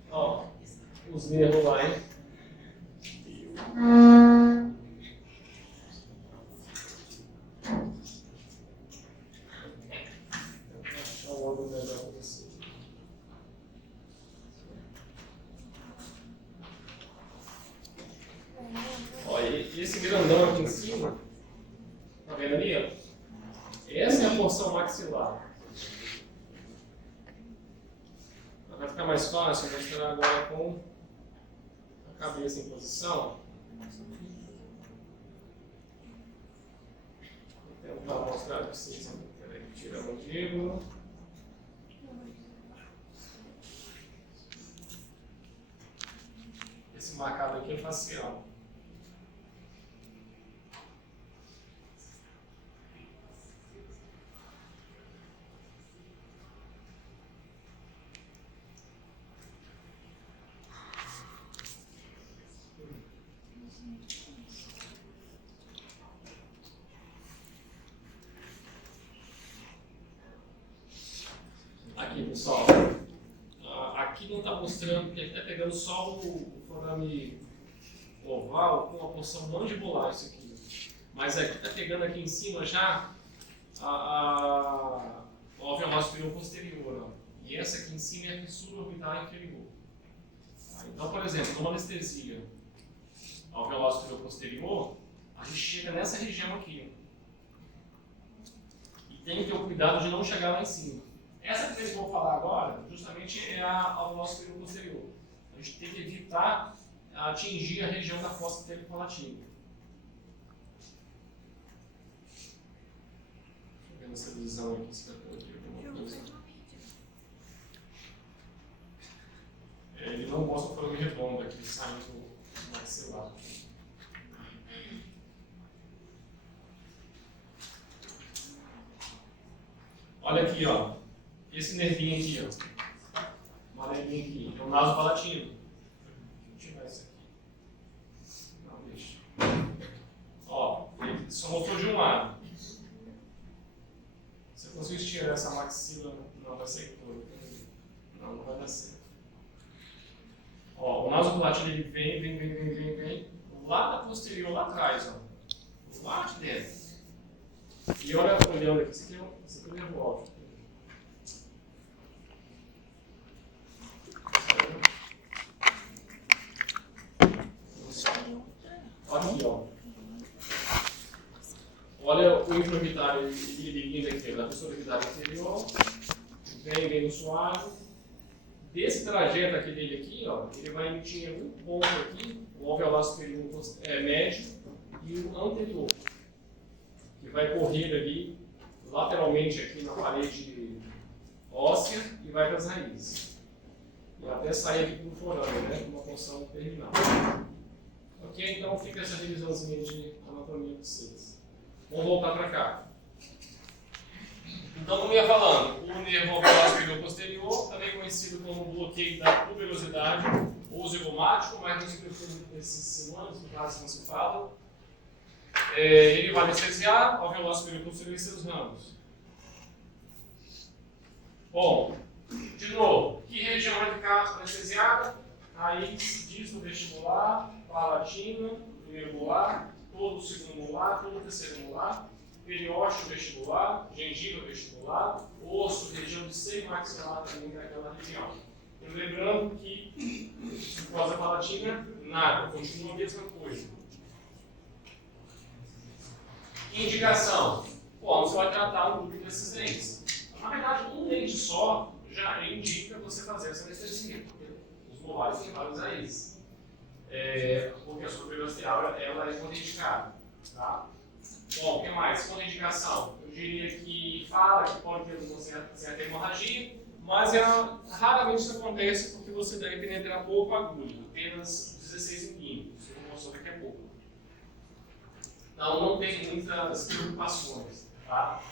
Ó, os nervos lá, hein? Deixa eu logo melhor para você. Ó, e esse grandão aqui em cima, tá vendo ali, ó? Essa é a porção maxilar. Vai ficar mais fácil mostrar agora com a cabeça em posição. Vou tentar mostrar para vocês. Peraí, tira a mandíbula. Esse marcado aqui é facial. Aqui, pessoal, aqui não está mostrando, porque ele está pegando só o forame oval com a porção mandibular, isso aqui. Mas aqui está pegando aqui em cima já o alveolar superior posterior. Ó. E essa aqui em cima é a fissura orbital inferior. Então, por exemplo, numa anestesia alveolar superior posterior, a gente chega nessa região aqui. Ó. E tem que ter o cuidado de não chegar lá em cima. Essa que eu vou falar agora, justamente é a alveolar superior posterior. A gente tem que evitar atingir a região da fossa palatina. Deixa eu ver essa visão aqui, se vai ter alguma coisa. Ele não mostra o forame redondo aqui, saindo do maxilar. Olha aqui, ó. Esse nervinho aqui, ó. Amarelinho aqui. É o naso palatino. Deixa eu tirar isso aqui. Não, deixa. Ó, ele só mostrou de um lado. Se eu conseguir estirar essa maxila, não vai sair todo. Não vai dar certo. Ó, o naso palatino ele vem. Lá da posterior, lá atrás, ó. Lá de dentro. E olha, olhando aqui, isso aqui é o nervo óptico. Aqui, ó. Olha o infraorbitário equilibrando aqui, da pessoa orbitária inferior, vem no suave. Desse trajeto aqui dele aqui, ó, ele vai emitir um ponto aqui, o alveolar superior médio e o anterior, que vai correr ali lateralmente aqui na parede óssea e vai para as raízes. E até sair aqui para o forame, né, com uma porção terminal. Ok? Então fica essa revisãozinha de anatomia para vocês. Vamos voltar para cá. Então, como eu ia falando, o nervo alveolar superior posterior, também conhecido como bloqueio da tuberosidade ou zigomático, mas não se prefere nesses semanas, no caso não se fala. Ele vai anestesiar o alveolar superior posterior e seus ramos. Bom, de novo, que região vai ficar anestesiada? Aí se diz no vestibular, palatina, primeiro molar, todo o segundo molar, todo o terceiro molar, periósteo vestibular, gengiva vestibular, osso, região de seio maxilar também naquela região. E lembrando que mucosa palatina, nada, continua a mesma coisa. Indicação. Bom, você vai tratar um grupo desses dentes. Na verdade, um dente só já indica você fazer essa anestesia, porque os molares têm várias raízes. Porque a superosteal ela é contraindicada. Tá? Bom, o que mais? Contraindicação. Eu diria que fala que pode ter uma certa hemorragia, mas raramente isso acontece porque você deve penetrar pouco a agulha, apenas 16 milímetros, eu vou mostrar daqui a pouco. Então não tem muitas preocupações. Tá?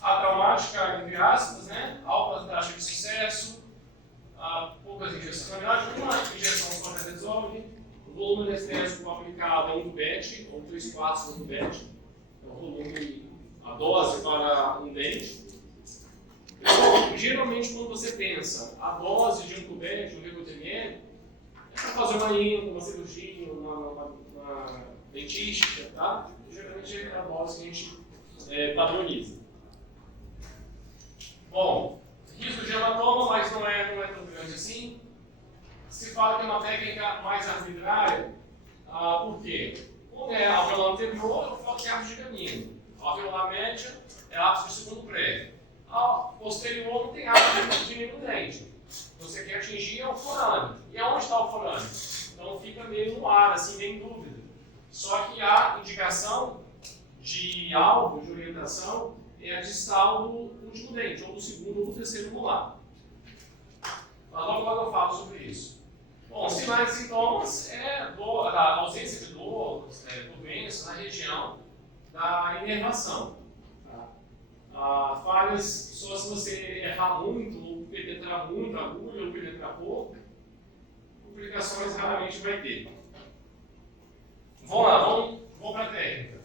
A traumática, entre aspas, né? Alta taxa de sucesso, poucas injeções. Na verdade, uma injeção só já resolve. O volume anestésico aplicado é um tubete, ou 3/4 do tubete. É o volume, a dose para um dente. Então, geralmente, quando você pensa a dose de um tubete, um ml, é para fazer uma limpa, uma cirurgia, uma dentística, tá? Geralmente é a dose que a gente padroniza. Bom, risco de hematoma, mas não é tão grande assim. Se fala que é uma técnica mais arbitrária, por quê? Como é a alveolar anterior, eu falo que é ápice de caminho. A alveolar média é ápice de segundo prédio. A posterior não tem ápice de nenhum dente. Você quer atingir o forame. E aonde está o forame? Então fica meio no ar, assim, meio em dúvida. Só que a indicação de alvo, de orientação, é a distal do último dente, ou do segundo ou do terceiro molar. Mas logo eu falo sobre isso. Bom, sinais e sintomas a ausência de dor, doença na região da inervação. Tá? Falhas só se você errar muito, ou penetrar muito a agulha, ou penetrar pouco. Complicações raramente vai ter. Vamos lá, vamos para a técnica.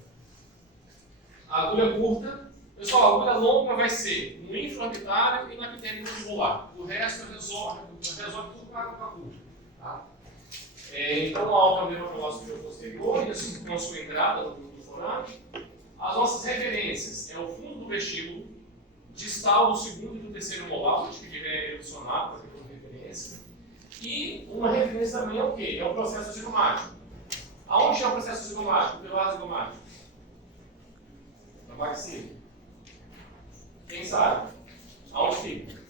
A agulha curta. Pessoal, a agulha longa vai ser no infraorbitário e na epitélio vestibular. O resto resolve tudo com a curta. Tá? Então, a alta é o alveolar superior posterior, isso com a sua entrada no forame. As nossas referências é o fundo do vestíbulo, distal do segundo e do terceiro molar, onde que é adicionado para ter como referência. E uma referência também é o quê? É o processo zigomático. Aonde é o processo zigomático? O pilar zigomático? Na maxila. Quem sabe? Aonde fica?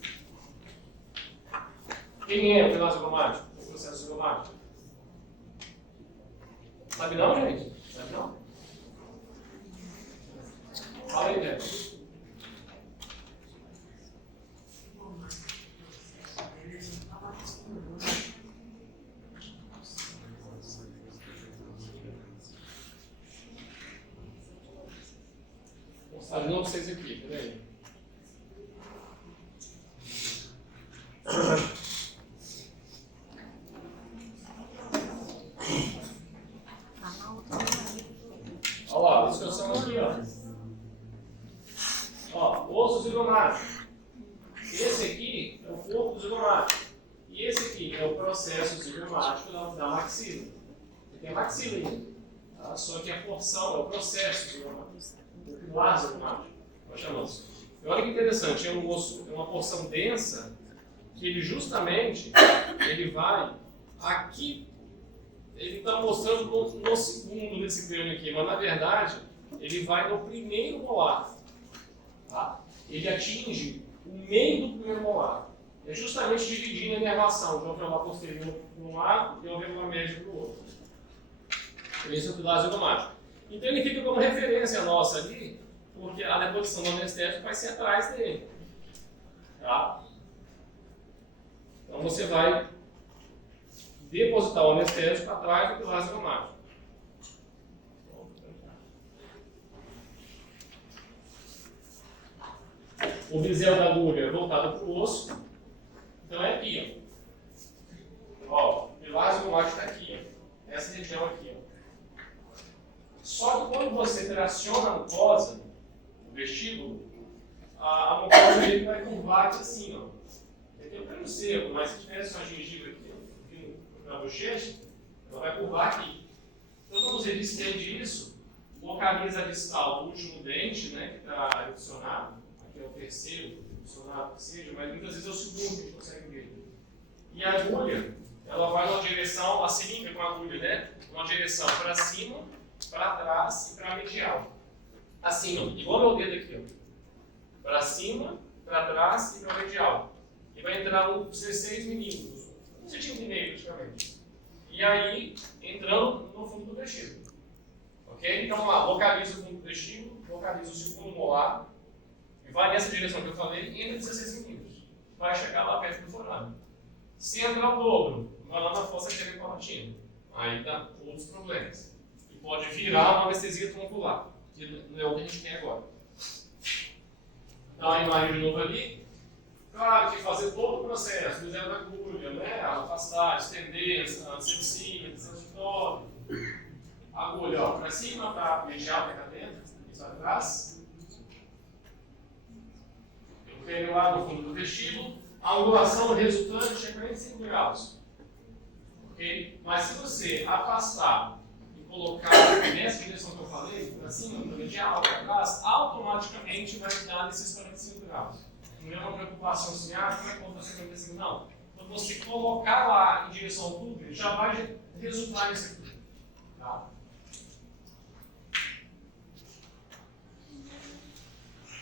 Quem é o pilar zigomático? O processo zigomático? Sabe não, gente? Sabe não? Fala aí, Débora. Vou mostrar de novo vocês aqui, peraí. Olha lá, a discussão aqui, ó. Osso zigomático. Esse aqui é o corpo zigomático. E esse aqui é o processo zigomático da maxila. Tem a maxila ainda. Tá? Só que a porção é o processo zigomático. O pilar zigomático. Nós chamamos. E olha que interessante, é um osso, é uma porção densa que ele justamente vai aqui. Ele está mostrando no segundo desse crânio aqui, mas na verdade ele vai no primeiro molar. Tá? Ele atinge o meio do primeiro molar. É justamente dividindo a inervação de alvéolar posterior para um lado e alvéolar médio para o outro. Esse é o pilar azigomático. Então ele fica como referência nossa ali, porque a deposição do anestésico vai ser atrás dele. Tá? Então você vai depositar o anestésico atrás do pilar azigomático. O bisel da agulha é voltado para o osso, então é aqui. Ó, o pilar azigomático está aqui, ó. Essa região aqui. Ó. Só que quando você traciona a mucosa, o vestíbulo, a mucosa dele vai curvar aqui assim, ó. Aqui é um pelo seco, mas se tivesse uma gengiva aqui na bochecha, ela vai curvar aqui. Então, quando você distende isso, localiza a distal do último dente, né, que está adicionado. Que é o terceiro, funcionado que seja, mas muitas vezes é o segundo que a gente consegue ver. E a agulha, ela vai numa direção, a seringa com a agulha, né? Uma direção para cima, para trás e para medial. Assim, ó, igual meu dedo aqui, ó. Para cima, para trás e para medial. E vai entrar uns 16 milímetros, 1,5 centímetros praticamente. E aí, entrando no fundo do vestíbulo. Ok? Então, lá, localiza o fundo do vestíbulo, localiza o segundo molar. Vai nessa direção que eu falei e entra 16 milímetros. Vai chegar lá perto do forado. Se entrar o dobro, vai lá na fossa palatina. Aí dá outros problemas. E pode virar uma anestesia troncular, que não é o que a gente tem agora. Então a imagem de novo ali. Claro que fazer todo o processo, bisel da agulha, né? Afastar, estender, asepsia, transitório. Agulha, ó, para cima, para medial, para cá dentro, isso atrás. Pego lá no fundo do vestíbulo, a angulação resultante é 45 graus. Ok? Mas se você afastar e colocar nessa direção que eu falei, para cima, para medial, para trás, automaticamente vai dar nesses 45 graus. Não é uma preocupação assim, como é que eu vou fazer 45? Não. Quando você colocar lá em direção ao tubo, já vai resultar nisso aqui. Tá?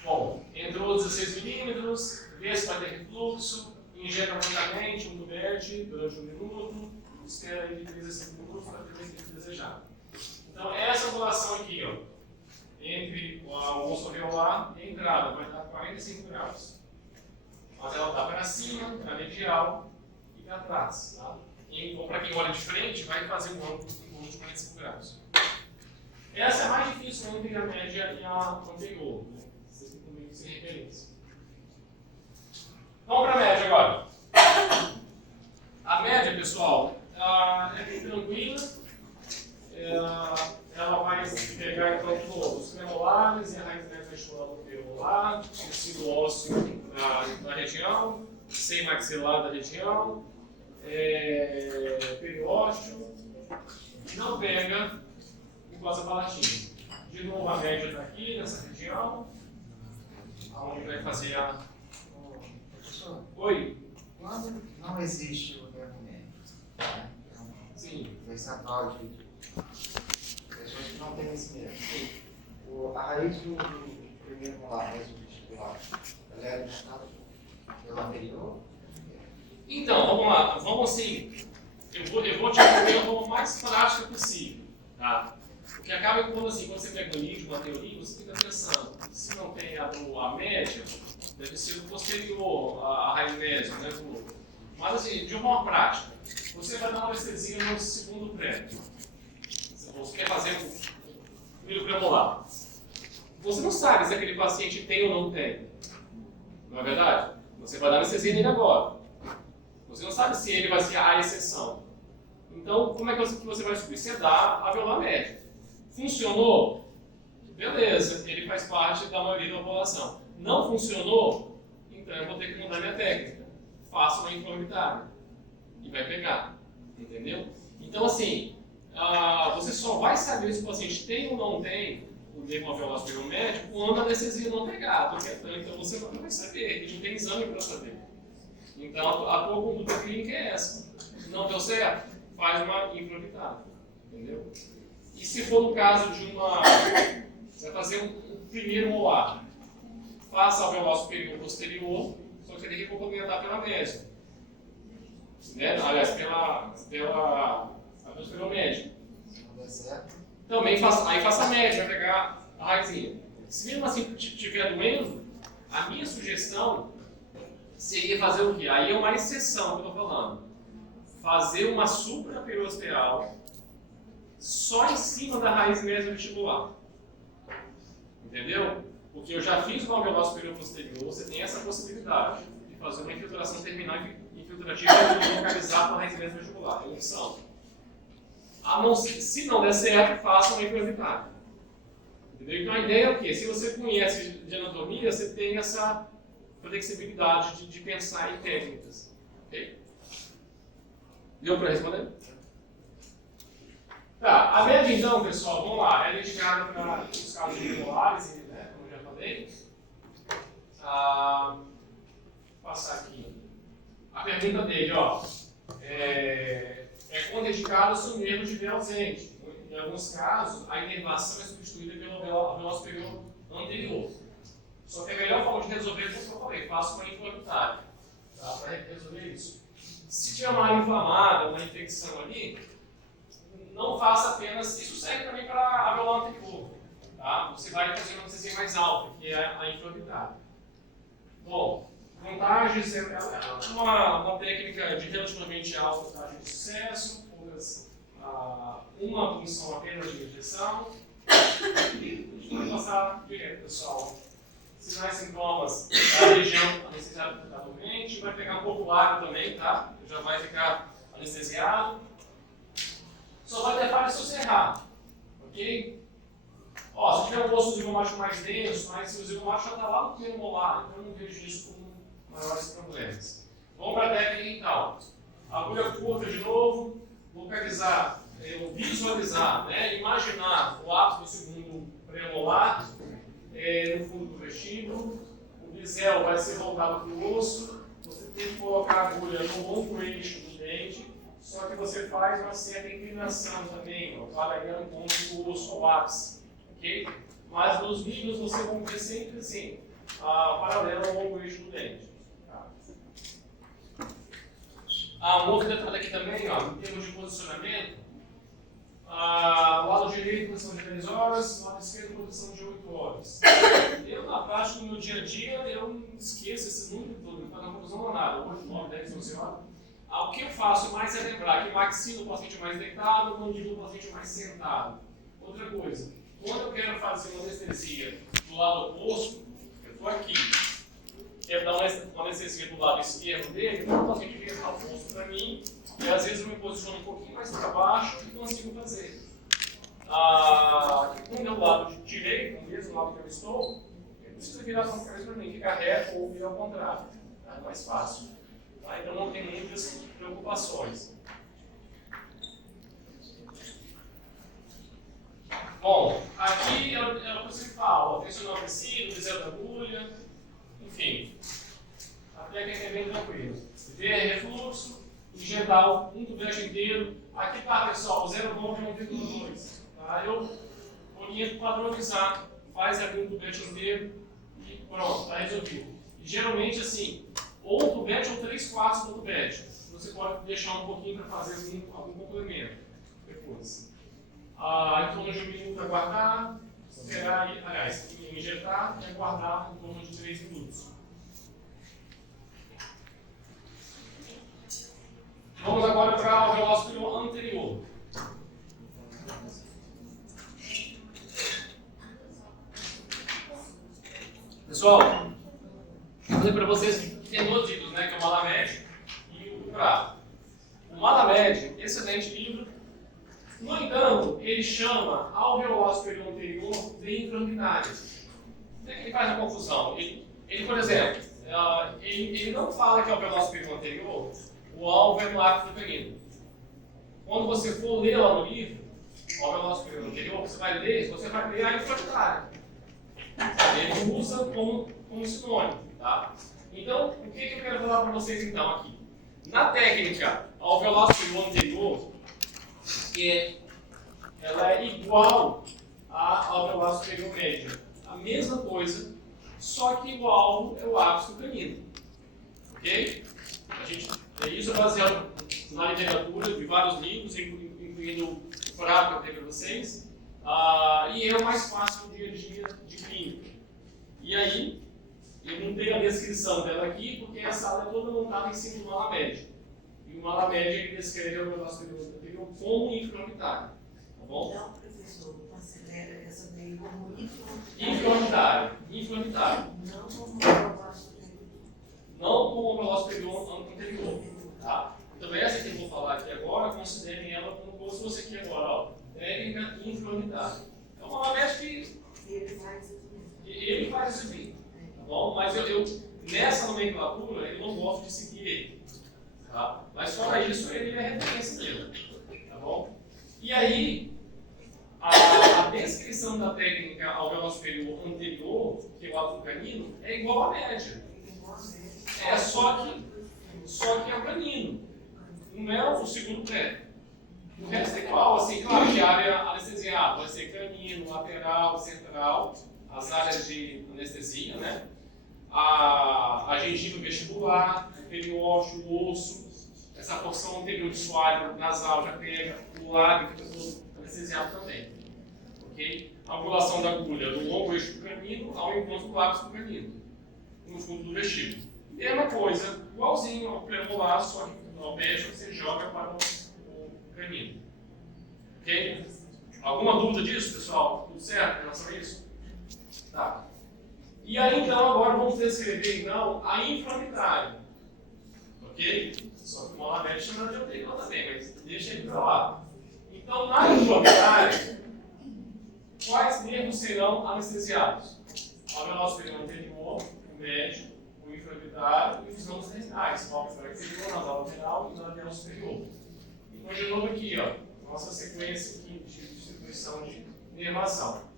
Bom, entrou 16 milímetros, desce para ter refluxo, injeta prontamente um tubete durante 1 minuto, espera aí de 3 a 5 minutos para ter o efeito desejado. Então, essa angulação aqui, ó, entre o osso alveolar e a entrada, vai dar 45 graus. Mas ela está para cima, para medial e para trás. Tá? Então, para quem olha de frente, vai fazer um ângulo de 45 graus. Essa é a mais difícil entre a média e a anterior. Né? Sem referência. Vamos para a média agora. A média, pessoal, é bem tranquila. Ela vai pegar então os premolares e a raiz textural do premolar, tecido ósseo da região, seio maxilar da região, periósteo, e não pega mucosa palatina. De novo, a média está aqui, nessa região. Onde vai fazer a... Professor, Oi? quando não existe o termo médico, né? Sim. O percentual de pessoas que não têm esse mesmo. A raiz do primeiro molar, mesmo vestibular, ela é do estado pelo anterior? Então, vamos lá. Vamos assim. Eu vou te responder a forma mais prática possível. Tá? Porque acaba que quando você pega um livro, uma teoria, você fica pensando, se não tem a média, deve ser o posterior, a raiz média, né? Mas assim, de uma forma prática, você vai dar uma anestesia no segundo pré. Você quer fazer um primeiro premolar. Você não sabe se aquele paciente tem ou não tem. Não é verdade? Você vai dar anestesia nele agora. Você não sabe se ele vai ser a exceção. Então, como é que você vai descobrir? Você dá a alveolar média. Funcionou? Beleza, ele faz parte da maioria da população. Não funcionou? Então eu vou ter que mudar minha técnica. Faça uma inflamatória e vai pegar. Entendeu? Então, assim, você só vai saber se o paciente tem ou não tem o nervo alveolar superior médio quando a anestesia não pegar. Então você não vai saber, ele não tem exame para saber. Então a tua conduta clínica é essa. Não deu certo? Faz uma inflamatória. Entendeu? E se for no caso de uma Você vai fazer o primeiro molar. Faça alveolar superior e posterior, só que você tem que complementar pela média. Né? Aliás, pela superior média. Se não der certo, Também faça a média, vai pegar a raizinha. Se mesmo assim estiver doendo, a minha sugestão seria fazer o quê? Aí é uma exceção que eu estou falando. Fazer uma supraperiosteal só em cima da raiz mesovestibular. Entendeu? Porque eu já fiz uma alveolar superior posterior, você tem essa possibilidade de fazer uma infiltração terminal infiltrativa e localizar com a raiz mesovestibular. É uma opção. Se não der certo, faça uma infiltrativa. Entendeu? Então a ideia é o quê? Se você conhece de anatomia, você tem essa flexibilidade de pensar em técnicas. Ok? Deu para responder? Tá, a média então, pessoal, vamos lá, é dedicada para os casos irregulares, né, como eu já falei. Vou passar aqui. A pergunta dele, ó, é quando dedicado se o nervo estiver ausente. Em alguns casos, a inervação é substituída pelo alveolar superior anterior. Só que a melhor forma de resolver é como eu falei, faça uma inflamatória, tá, para resolver isso. Se tiver uma área inflamada, uma infecção ali, não faça apenas. Isso serve também para a alveolar anterior. Tá? Você vai fazer uma anestesia mais alta, que é a inflamatória. Bom, vantagens é uma técnica de relativamente alta taxa de sucesso, uma função apenas de injeção. A gente vai passar direto, pessoal. Sinais e sintomas da região anestesiada totalmente, vai pegar um pouco o ar também, tá? Já vai ficar anestesiado. Só vai ter falha se você errar, ok? Ó, se tiver um osso zigomático mais denso, mas se o zigomático já está lá no primeiro molar, então eu não vejo isso como maiores problemas. Vamos para a técnica então. Agulha curta de novo, localizar, visualizar, né? Imaginar o ápice do segundo premolar no fundo do vestíbulo. O bisel vai ser voltado para o osso. Você tem que colocar a agulha no longo eixo do dente, só que você faz uma certa inclinação também, paralelo com o osso ao ápice. Okay? Mas nos vídeos você vai ver sempre assim, paralelo ao longo eixo do dente. Um outro detalhe aqui também, ó, em termos de posicionamento, o lado direito, posição de 10 horas, o lado esquerdo, posição de 8 horas. Eu, na prática, no meu dia a dia, eu esqueço esse número todo, não faz confusão nada, 8, 9, 10, 11 horas. O que eu faço mais é lembrar que o maxilo o paciente mais deitado, o mandíbula o paciente mais sentado. Outra coisa, quando eu quero fazer uma anestesia do lado oposto, eu estou aqui. Quero dar uma anestesia do lado esquerdo dele, então o paciente vira o oposto para mim, e às vezes eu me posiciono um pouquinho mais para baixo e consigo fazer. Quando é o lado direito, o mesmo lado que eu estou, eu preciso virar a cabeça para mim, ficar reto ou virar ao contrário. É mais fácil. Tá? Então não tem muitas preocupações. Bom, aqui é o que eu sempre falo, tensional preciso, bisel da agulha, enfim. A técnica é bem tranquila. Ver refluxo, injetar um tubete inteiro. Aqui tá, pessoal, 0,1,2. Tá? Eu oriento padronizar, faz ali um tubete inteiro e pronto, está resolvido. E geralmente assim, ou um tubete ou 3/4 do tubete. Você pode deixar um pouquinho para fazer algum complemento depois. Em torno de 1 minuto aguardar, esperar, aliás, injetar e aguardar em torno de 3 minutos. Vamos agora para o alveolar superior anterior. Pessoal, vou dizer para vocês que tem dois livros, né, que é o Malamed e o Prado. O Malamed, excelente livro. No entanto, ele chama alveolar superior anterior de inframinária. O que ele faz a confusão? Ele, por exemplo, ele não fala que é alveolar superior anterior, o alvo é no ápice uterino. Quando você for ler lá no livro, o alveolar superior anterior, você vai ler a inframinária. Ele usa como sinônimo. Tá? Então, o que eu quero falar para vocês então aqui? Na técnica alveolar superior anterior, ela é igual a alveolar superior média. A mesma coisa, só que o alvo é o ápice do canino. Ok? Isso é baseado na literatura de vários livros, incluindo o Fraga, que eu dei para vocês, e é o mais fácil no dia a dia de clínica. E aí, eu não tenho a descrição dela aqui, porque a sala é toda montada em cima do mala média. E o mala média ele descreve o alveolar superior anterior como infraorbitário. Tá bom? Então, professor, considera essa daí como Infraorbitário. não como alveolar superior. Não como alveolar superior anterior. Tá? Então, essa que eu vou falar aqui agora, considerem ela como se fosse aqui agora, ó, técnica infraorbitária. É uma mala média que ele faz isso aqui. Tá bom? Mas nessa nomenclatura, eu não gosto de seguir ele. Tá? Mas fora isso, ele é referência dele. Tá bom? E aí, a descrição da técnica alveolar superior anterior, que é o ato canino, é igual à média. É só que é o canino. Não é o segundo pé. O resto é igual, assim, claro, de área anestesiada. Pode ser canino, lateral, central, as áreas de anestesia, né? A gengiva vestibular, o periósteo, o osso, essa porção anterior de soalho nasal já pega, o lábio fica todo anestesiado também. Ok? A angulação da agulha do longo eixo do canino ao encontro do ápice do canino, no fundo do vestíbulo. Mesma coisa, igualzinho ao premolar, só que ao médio você joga para o canino. Ok? Alguma dúvida disso, pessoal? Tudo certo em relação a isso? Tá. E aí, então, agora vamos descrever, então, a infraorbitária. Ok? Só que o mala média chama de anterior também, mas deixa ele para lá. Então, na infraorbitária, quais nervos serão anestesiados? O alveolar superior anterior, o médio, o infraorbitário e os ramos renais, o alveolar inferior, nasal lateral e o lateral superior. Então, de novo aqui, ó, nossa sequência aqui de distribuição de inervação.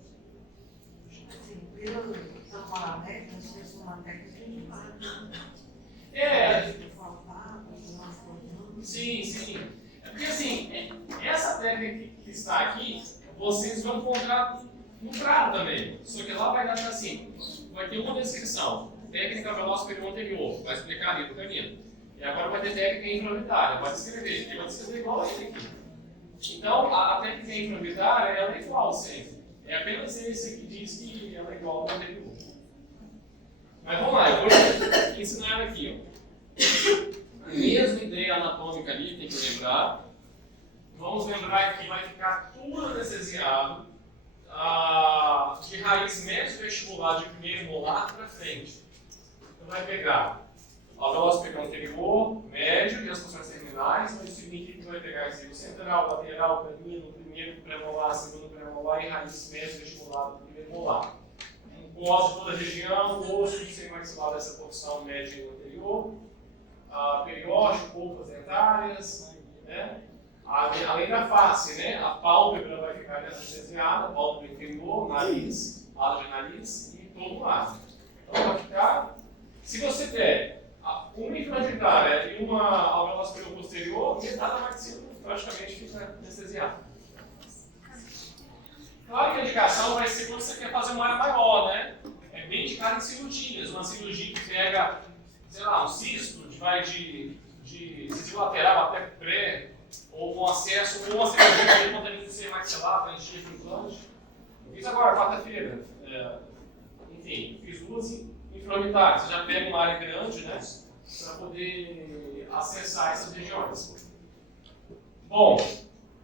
Assim, pelo falar, né? Nós temos uma técnica que Sim. É porque assim, essa técnica que está aqui, vocês vão encontrar no trato também. Só que lá vai dar assim, vai ter uma descrição. Técnica alveolar superior anterior, vai explicar ali do caminho. E agora vai ter técnica infraorbitária, vai descrever. Ele vai descrever igual a ele aqui. Então, a técnica infraorbitária, ela é igual sempre. É apenas esse que diz que ela é igual ao anterior. Mas vamos lá, eu vou ensinar ela aqui. Ó. A mesma ideia anatômica ali, tem que lembrar. Vamos lembrar que vai ficar tudo anestesiado de raiz médio vestibular de primeiro molar para frente. Então vai pegar o alveolar superior anterior, médio e as funções terminais, mas isso significa que vai pegar esse central, lateral, canino, primeiro premolar, segundo premolar e raiz médio vestibular do primeiro molar. Gosto de toda a região, osso sem maxilar dessa porção média e anterior, periósteo, polpas dentárias, né? Além da face, né? A pálpebra vai ficar anestesiada, a pálpebra inferior, nariz, ala de nariz e todo o lado. Então vai ficar, se você der uma infraorbitária e uma alveolar superior posterior, metade da maxila praticamente fica anestesiada. Claro que a indicação vai ser quando você quer fazer uma área maior, né? É bem indicado em cirurgias. Uma cirurgia que pega, sei lá, um cisto, vai de incisivo lateral até pré, ou com acesso, ou uma cirurgia que poderia ser maxilar, para encher o implante. Eu fiz agora, quarta-feira. Enfim, fiz duas infraorbitárias. Você já pega uma área grande, né? Para poder acessar essas regiões. Bom,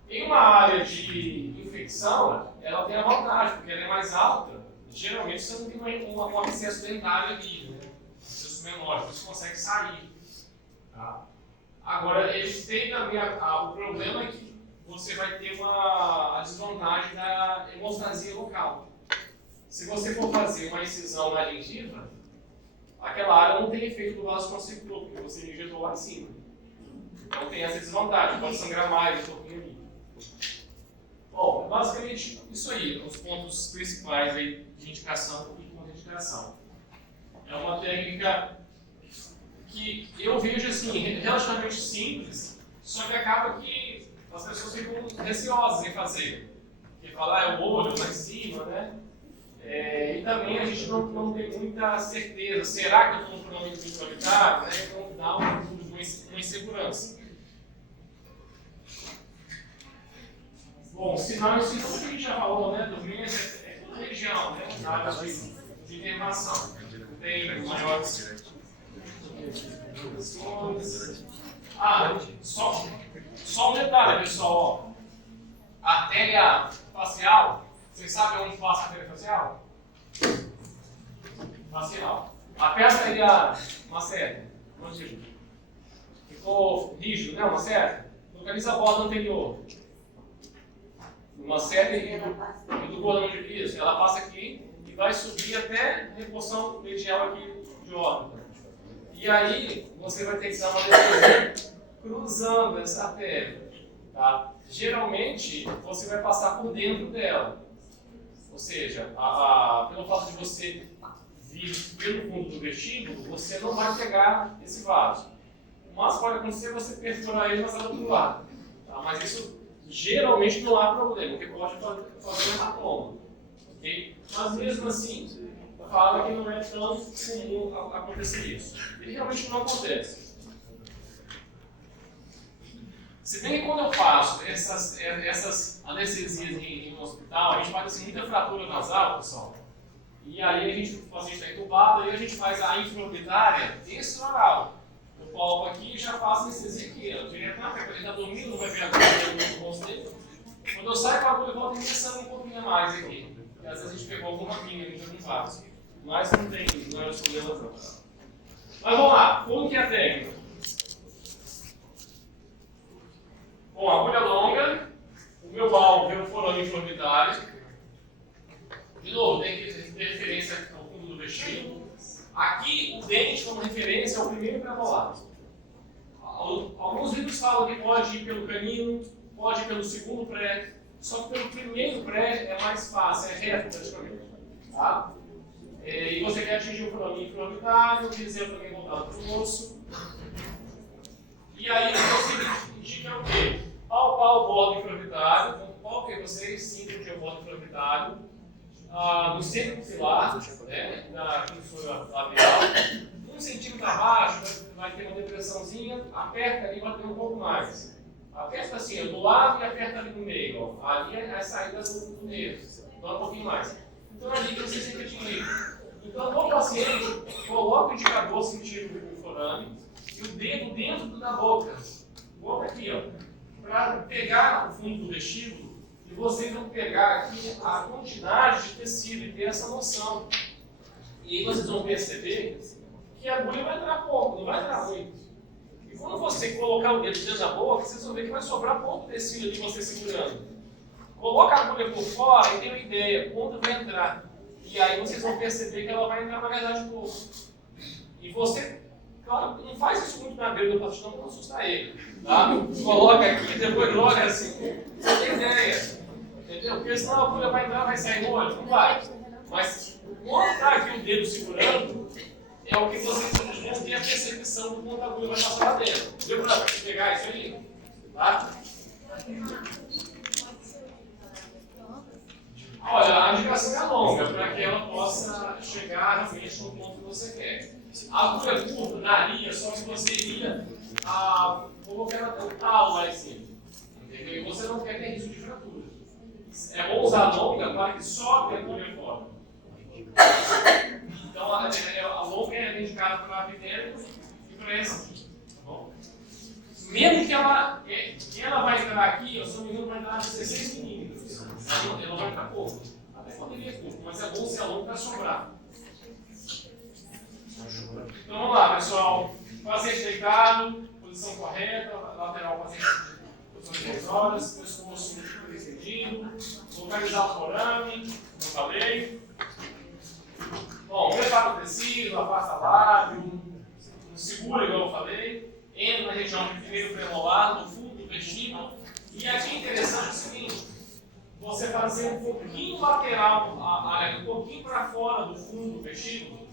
em uma área de infecção, ela tem a vantagem, porque ela é mais alta. Geralmente você não tem um acesso dentário ali, né? Acesso menor, você consegue sair. Tá? Agora, eles têm também o problema é que você vai ter a desvantagem da hemostasia local. Se você for fazer uma incisão na gengiva, aquela área não tem efeito do vaso constrictor, porque você injetou lá em cima. Então tem essa desvantagem, pode sangrar mais um pouquinho ali. Bom, basicamente isso aí, os pontos principais aí de indicação e contraindicação. É uma técnica que eu vejo assim, relativamente simples, só que acaba que as pessoas ficam receosas em fazer. Porque fala, é o olho lá em cima, né? E também a gente não tem muita certeza. Será que eu estou no pronome infraorbitário? Né? Então dá uma insegurança. Bom, sinal, isso tudo que a gente já falou, né? Doença é toda região, né? Áreas de inervação. Tem maiores. Só um detalhe, pessoal. Artéria facial. Vocês sabem onde passa a artéria facial? Facial. Aperta aí a maceta. Ficou rígido, né? Uma seta. Localiza a borda anterior. Uma seta do cordão de piso. Ela passa aqui e vai subir até a reposição medial aqui de órbita. E aí você vai ter que dar uma decisão cruzando essa artéria. Tá? Geralmente você vai passar por dentro dela. Ou seja, pelo fato de você vir pelo fundo do vestíbulo, você não vai pegar esse vaso. Mas pode acontecer você perfurar ele e passar do outro lado. Tá? Mas isso geralmente não há problema, porque pode fazer um hematoma. Okay? Mas mesmo assim, fala que não é tão comum acontecer isso. E realmente não acontece. Se bem que quando eu faço essas anestesias em um hospital, a gente faz assim, muita fratura nasal, pessoal. E aí o paciente está entubado, aí a gente faz a infraorbitária extraoral. Eu coloco aqui e já faço anestesia aqui. Direto na peça, ele está dormindo, não vai ver a agulha no rosto dele. Quando eu saio com a agulha, eu volto injeção um pouquinho a mais aqui. Porque às vezes a gente pegou alguma pinga ali de algum vaso. Mas não é esse problema não. Mas vamos lá, como que é a técnica? Bom, agulha longa, o meu válvula é um forame infraorbitário. De novo, tem que ter referência ao fundo do vestíbulo. Aqui, o dente, como referência, é o primeiro pré-molado. Alguns livros falam que pode ir pelo canino, pode ir pelo segundo pré, só que pelo primeiro pré é mais fácil, é reto praticamente. Tá? E você quer atingir o forame infraorbitário, dizendo também voltado para o osso. E aí você indica o quê? Palpar o bordo infraorbitário, então palpem vocês, sintam que é o bordo infraorbitário. No centro pupilar, né, na fissura labial, 1 centímetro abaixo vai ter uma depressãozinha, aperta ali, vai ter um pouco mais. Aperta assim, do lado e aperta ali no meio. Ó. Ali é a saída do nervo, dá um pouquinho mais. Então ali que você tem que atingir. Então no paciente, coloca o indicador sentido do forame e o dedo dentro da boca. Boca aqui, ó, para pegar o fundo do vestíbulo. E vocês vão pegar aqui a quantidade de tecido e ter essa noção. E aí vocês vão perceber que a agulha vai entrar pouco, não vai entrar muito. E quando você colocar o dedo dentro da boca, vocês vão ver que vai sobrar pouco tecido de você segurando. Coloca a agulha por fora e tem uma ideia, quando vai entrar. E aí vocês vão perceber que ela vai entrar na verdade pouco. E você, claro, não faz isso muito na beira do paciente, não, para não assustar ele. Tá? Coloca aqui e depois joga assim. Você tem ideia. Entendeu? Porque senão a agulha vai entrar, vai sair no olho, não vai. Mas quando está aqui o dedo segurando, é o que vocês vão ter a percepção do quanto a agulha vai passar lá dentro. Deu para pegar isso aí? Tá? Olha, a indicação é longa para que ela possa chegar realmente no ponto que você quer. A agulha curta daria só se você iria colocar até o talo lá em cima. Entendeu? E você não quer ter risco de fratura. É bom usar a longa para que sobe a agulha fora. Então a longa é indicada para a epidêmica e para essa aqui. Tá bom? Mesmo que ela vai entrar aqui, eu só me engano, vai entrar 16 milímetros. Ela vai entrar pouco. Até poderia pouco, mas é bom ser a longa para sobrar. Então vamos lá, pessoal. Paciente deitado, posição correta, lateral paciente. 2 horas, pescoço estendido, localizar o forame, como eu falei. Bom, prepara o tecido, afasta lábio, segura, igual eu falei, entra na região do primeiro premolar, no fundo do vestíbulo. E aqui é interessante o seguinte: você fazer um pouquinho lateral, um pouquinho para fora do fundo do vestíbulo,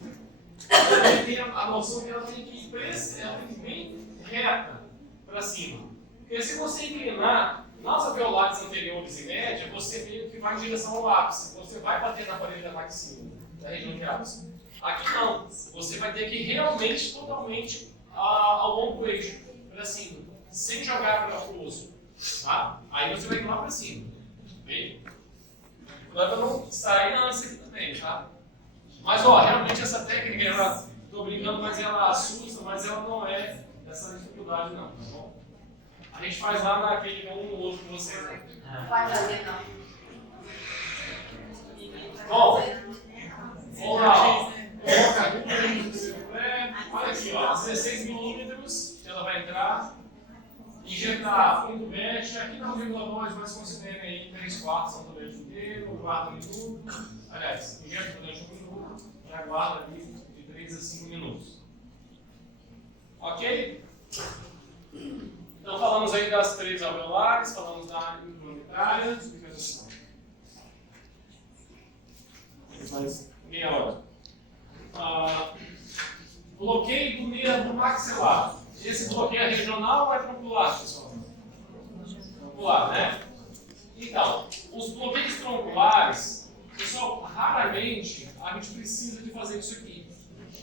você tem a noção que ela tem que ir bem reta para cima. Porque se você inclinar, nas alveolares anteriores e média, você meio que vai em direção ao ápice. Você vai bater na parede da maxila, da região de ápice. Aqui não. Você vai ter que ir realmente, totalmente ao longo do eixo, para cima, sem jogar para o osso. Tá? Aí você vai ir lá para cima. Bem? Cuidado para não sair antes aqui também, tá? Mas, ó, realmente essa técnica, ela, tô brincando, mas ela assusta, mas ela não é dessa dificuldade, não, tá bom? A gente faz lá naquele um ou outro que você né? Vai fazer, não. Bom, vamos lá, ó. Coloca a agulha, se puder. Olha aqui, ó, 16 milímetros, ela vai entrar. Injetar um tubete, aqui não 1,2, mas considerem aí 3/4 são tubete inteiro, um quarto minuto. Aliás, injeta durante 1 minuto e aguarda ali de 3 a 5 minutos. Ok? Então falamos aí das 3 alveolares, falamos da intraumetária, mais meia hora. Bloqueio do nervo maxilar. Esse bloqueio é regional ou é troncular, pessoal? Troncular, né? Então, os bloqueios tronculares, pessoal, raramente a gente precisa de fazer isso aqui.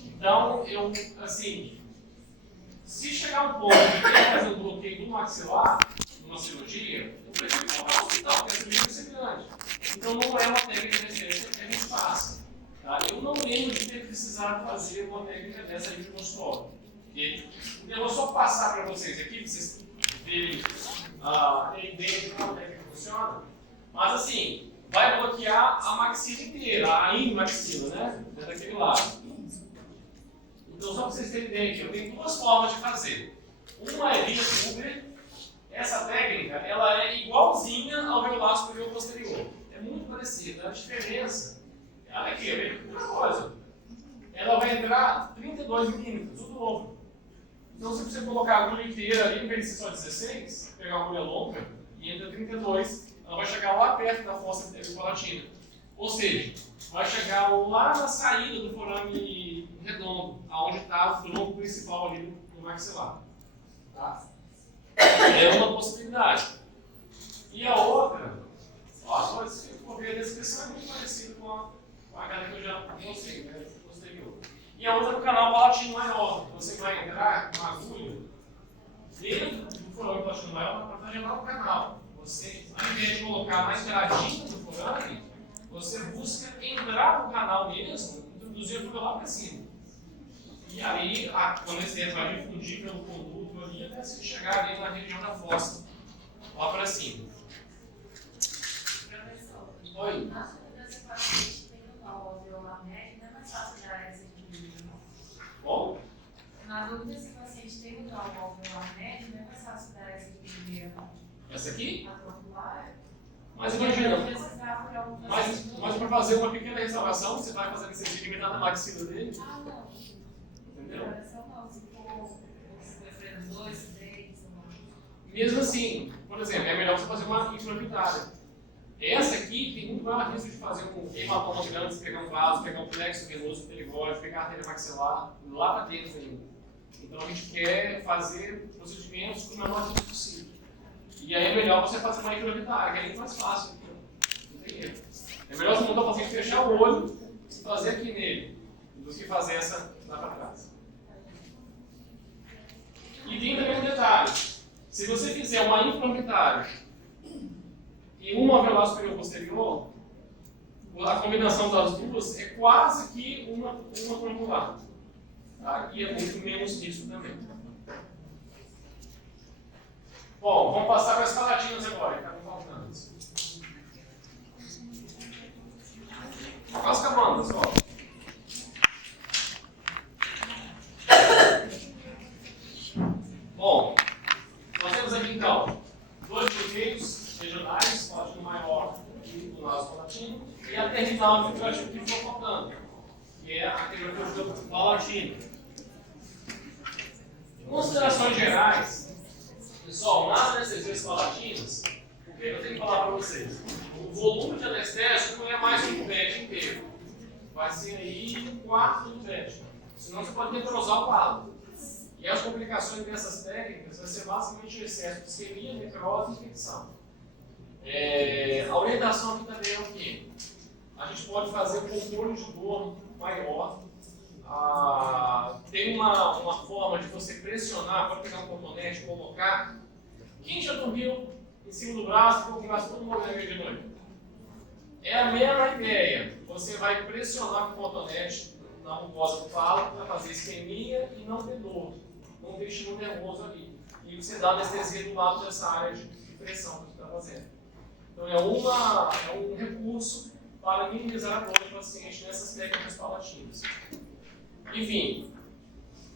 Então, assim, se chegar um ponto de ter que fazer um bloqueio do maxilar, numa cirurgia, eu prefiro colocar no hospital, porque a cirurgia vai ser grande. Então, não é uma técnica de referência que a gente faça. Tá? Eu não lembro de ter precisado fazer uma técnica dessa aí de consultório. Eu vou só passar para vocês aqui, para vocês verem a ideia de como a técnica funciona. Mas assim, vai bloquear a maxila inteira, a maxila, né? É daquele lado. Então, só para vocês terem ideia aqui, eu tenho 2 formas de fazer. Uma é via Huber. Essa técnica, ela é igualzinha ao alveolar superior posterior. É muito parecida. A diferença, olha aqui, é uma coisa. Ela vai entrar 32 milímetros, tudo novo. Então, se você colocar a agulha inteira ali, em vez de ser só 16, pegar uma agulha longa e entra 32, ela vai chegar lá perto da fossa palatina. Ou seja, vai chegar lá na saída do forame redondo, aonde está o tronco principal ali do maxilar. Tá? É uma possibilidade. E a outra, ó, se for ver a descrição, é muito parecida com aquela que eu já mostrei, né? Posterior. E a outra do canal palatino maior. Você vai entrar com uma agulha dentro do forame palatino maior para gerar o canal. Você, ao invés de colocar na entradinha do forame, você busca entrar no canal mesmo, introduzir a agulha lá para cima. E aí, quando esse dentro vai difundir pelo conduto ali, até se chegar ali na região da fossa, lá para cima. Professor, Oi. na dúvida se o paciente tem um nó alveolar médio, não é mais fácil dar essa equilíbrio, não? Bom? Na dúvida se o paciente tem um nó alveolar médio, não é mais fácil dar essa equilíbrio, não? Essa aqui? A troncular? Mas imagina, Precisar por algum mas para fazer uma pequena restauração, você vai fazer esse limitar na maxila dele, Ah, não. entendeu? Restauração não, se for 2, 3, Mesmo assim, por exemplo, é melhor você fazer uma intraorbitária. Essa aqui tem muito maior risco de fazer um hematoma grande, pegar um vaso, pegar um plexo venoso perigóide, pegar a artéria maxilar lá para dentro ainda. Então a gente quer fazer procedimentos com o menor risco possível. E aí é melhor você fazer uma intraorbitária, que é muito mais fácil. Não tem erro. É melhor você mandar o paciente fechar o olho e fazer aqui nele, do que fazer essa lá para trás. E tem também um detalhe. Se você fizer uma intraorbitária e uma alveolar superior posterior, a combinação das duas é quase que uma troncular. Tá? E é muito menos risco também. Bom, vamos passar para as palatinas agora, que estavam faltando. As cabandas, ó. Bom, nós temos aqui então 2 bloqueios regionais, palatino maior e o naso palatino, e a terminal que eu acho que ficou faltando, que é aquele bloqueio palatino. Em considerações gerais, pessoal, nas anestesias palatinas, o que eu tenho que falar para vocês? O volume de anestésico não é mais um tubete inteiro, vai ser aí um quarto do tubete, senão você pode necrosar o quadro. E as complicações dessas técnicas vai ser basicamente o excesso de isquemia, necrose e infecção. A orientação aqui também é o quê? A gente pode fazer um controle de dor maior. Tem uma forma de você pressionar, pode pegar um cotonete, colocar. Quem já dormiu em cima do braço, com o braço todo movendo de noite? É a mesma ideia. Você vai pressionar com o cotonete na mucosa do falo para fazer isquemia e não ter dor, não ter estímulo nervoso ali. E você dá anestesia do lado dessa área de pressão que você está fazendo. Então é um recurso para minimizar a dor do paciente nessas técnicas palatinas. Enfim,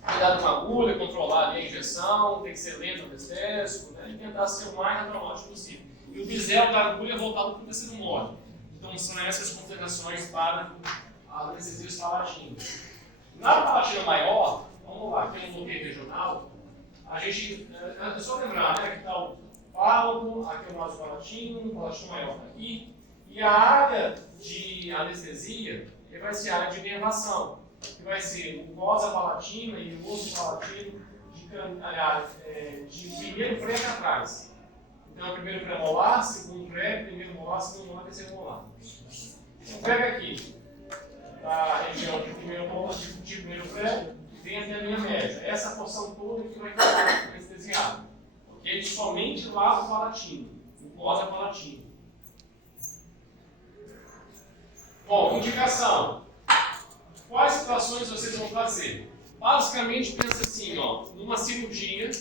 cuidar com a agulha, controlar ali a injeção, tem que ser lento o anestésico, né? E tentar ser o mais naturalmente possível. E o bisel da agulha é voltado para o tecido mole. Então são essas considerações para as anestesias palatinas. Na palatina maior, vamos lá, aqui no bloqueio regional, a gente, é só lembrar, né, que está o fálago, aqui é o vaso palatino maior está aqui, e a área de anestesia vai ser a área de inervação, que vai ser mucosa palatina e o osso palatino de primeiro pré para trás. Então, primeiro pré-molar, segundo pré, primeiro molar, segundo molar, terceiro molar. Então, pega aqui, a região de primeiro molar, de primeiro pré, vem até a linha média. Essa porção toda que vai ficar anestesiada. Ok? Somente lá do palatino, mucosa palatina. Bom, indicação. Quais situações vocês vão fazer? Basicamente, pensa assim, ó, numa cirurgia,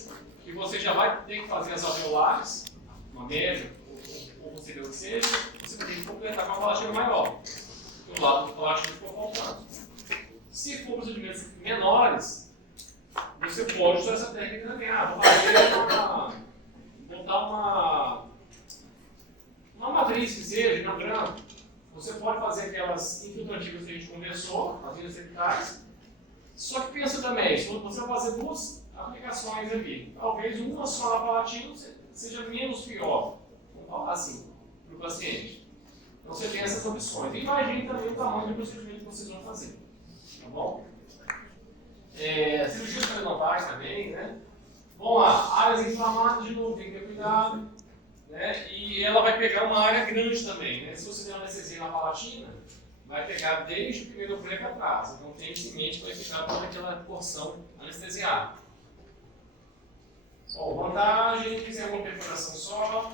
que você já vai ter que fazer as alveolares, uma média, ou você vê o que seja, você vai ter que completar com a palatina maior. Do lado do palatino ficou faltando. Se for procedimentos menores, você pode usar essa técnica também. Vou fazer botar uma matriz que seja, não branco. Você pode fazer aquelas infiltrativas que a gente conversou, as linhas septais. Só que pensa também, se você vai fazer duas aplicações ali, talvez uma só na palatina seja menos pior, vamos falar assim, para o paciente. Então você tem essas opções. E imagine também o tamanho do procedimento que vocês vão fazer. Tá bom? Cirurgias periodontais também, né? Vamos lá, áreas inflamadas, de novo, tem que ter cuidado. Né? E ela vai pegar uma área grande também. Né? Se você der uma anestesia na palatina, vai pegar desde o primeiro pré para trás. Então tem isso em mente que vai ficar toda aquela porção anestesiada. Bom, vantagem, fizer uma perfuração só.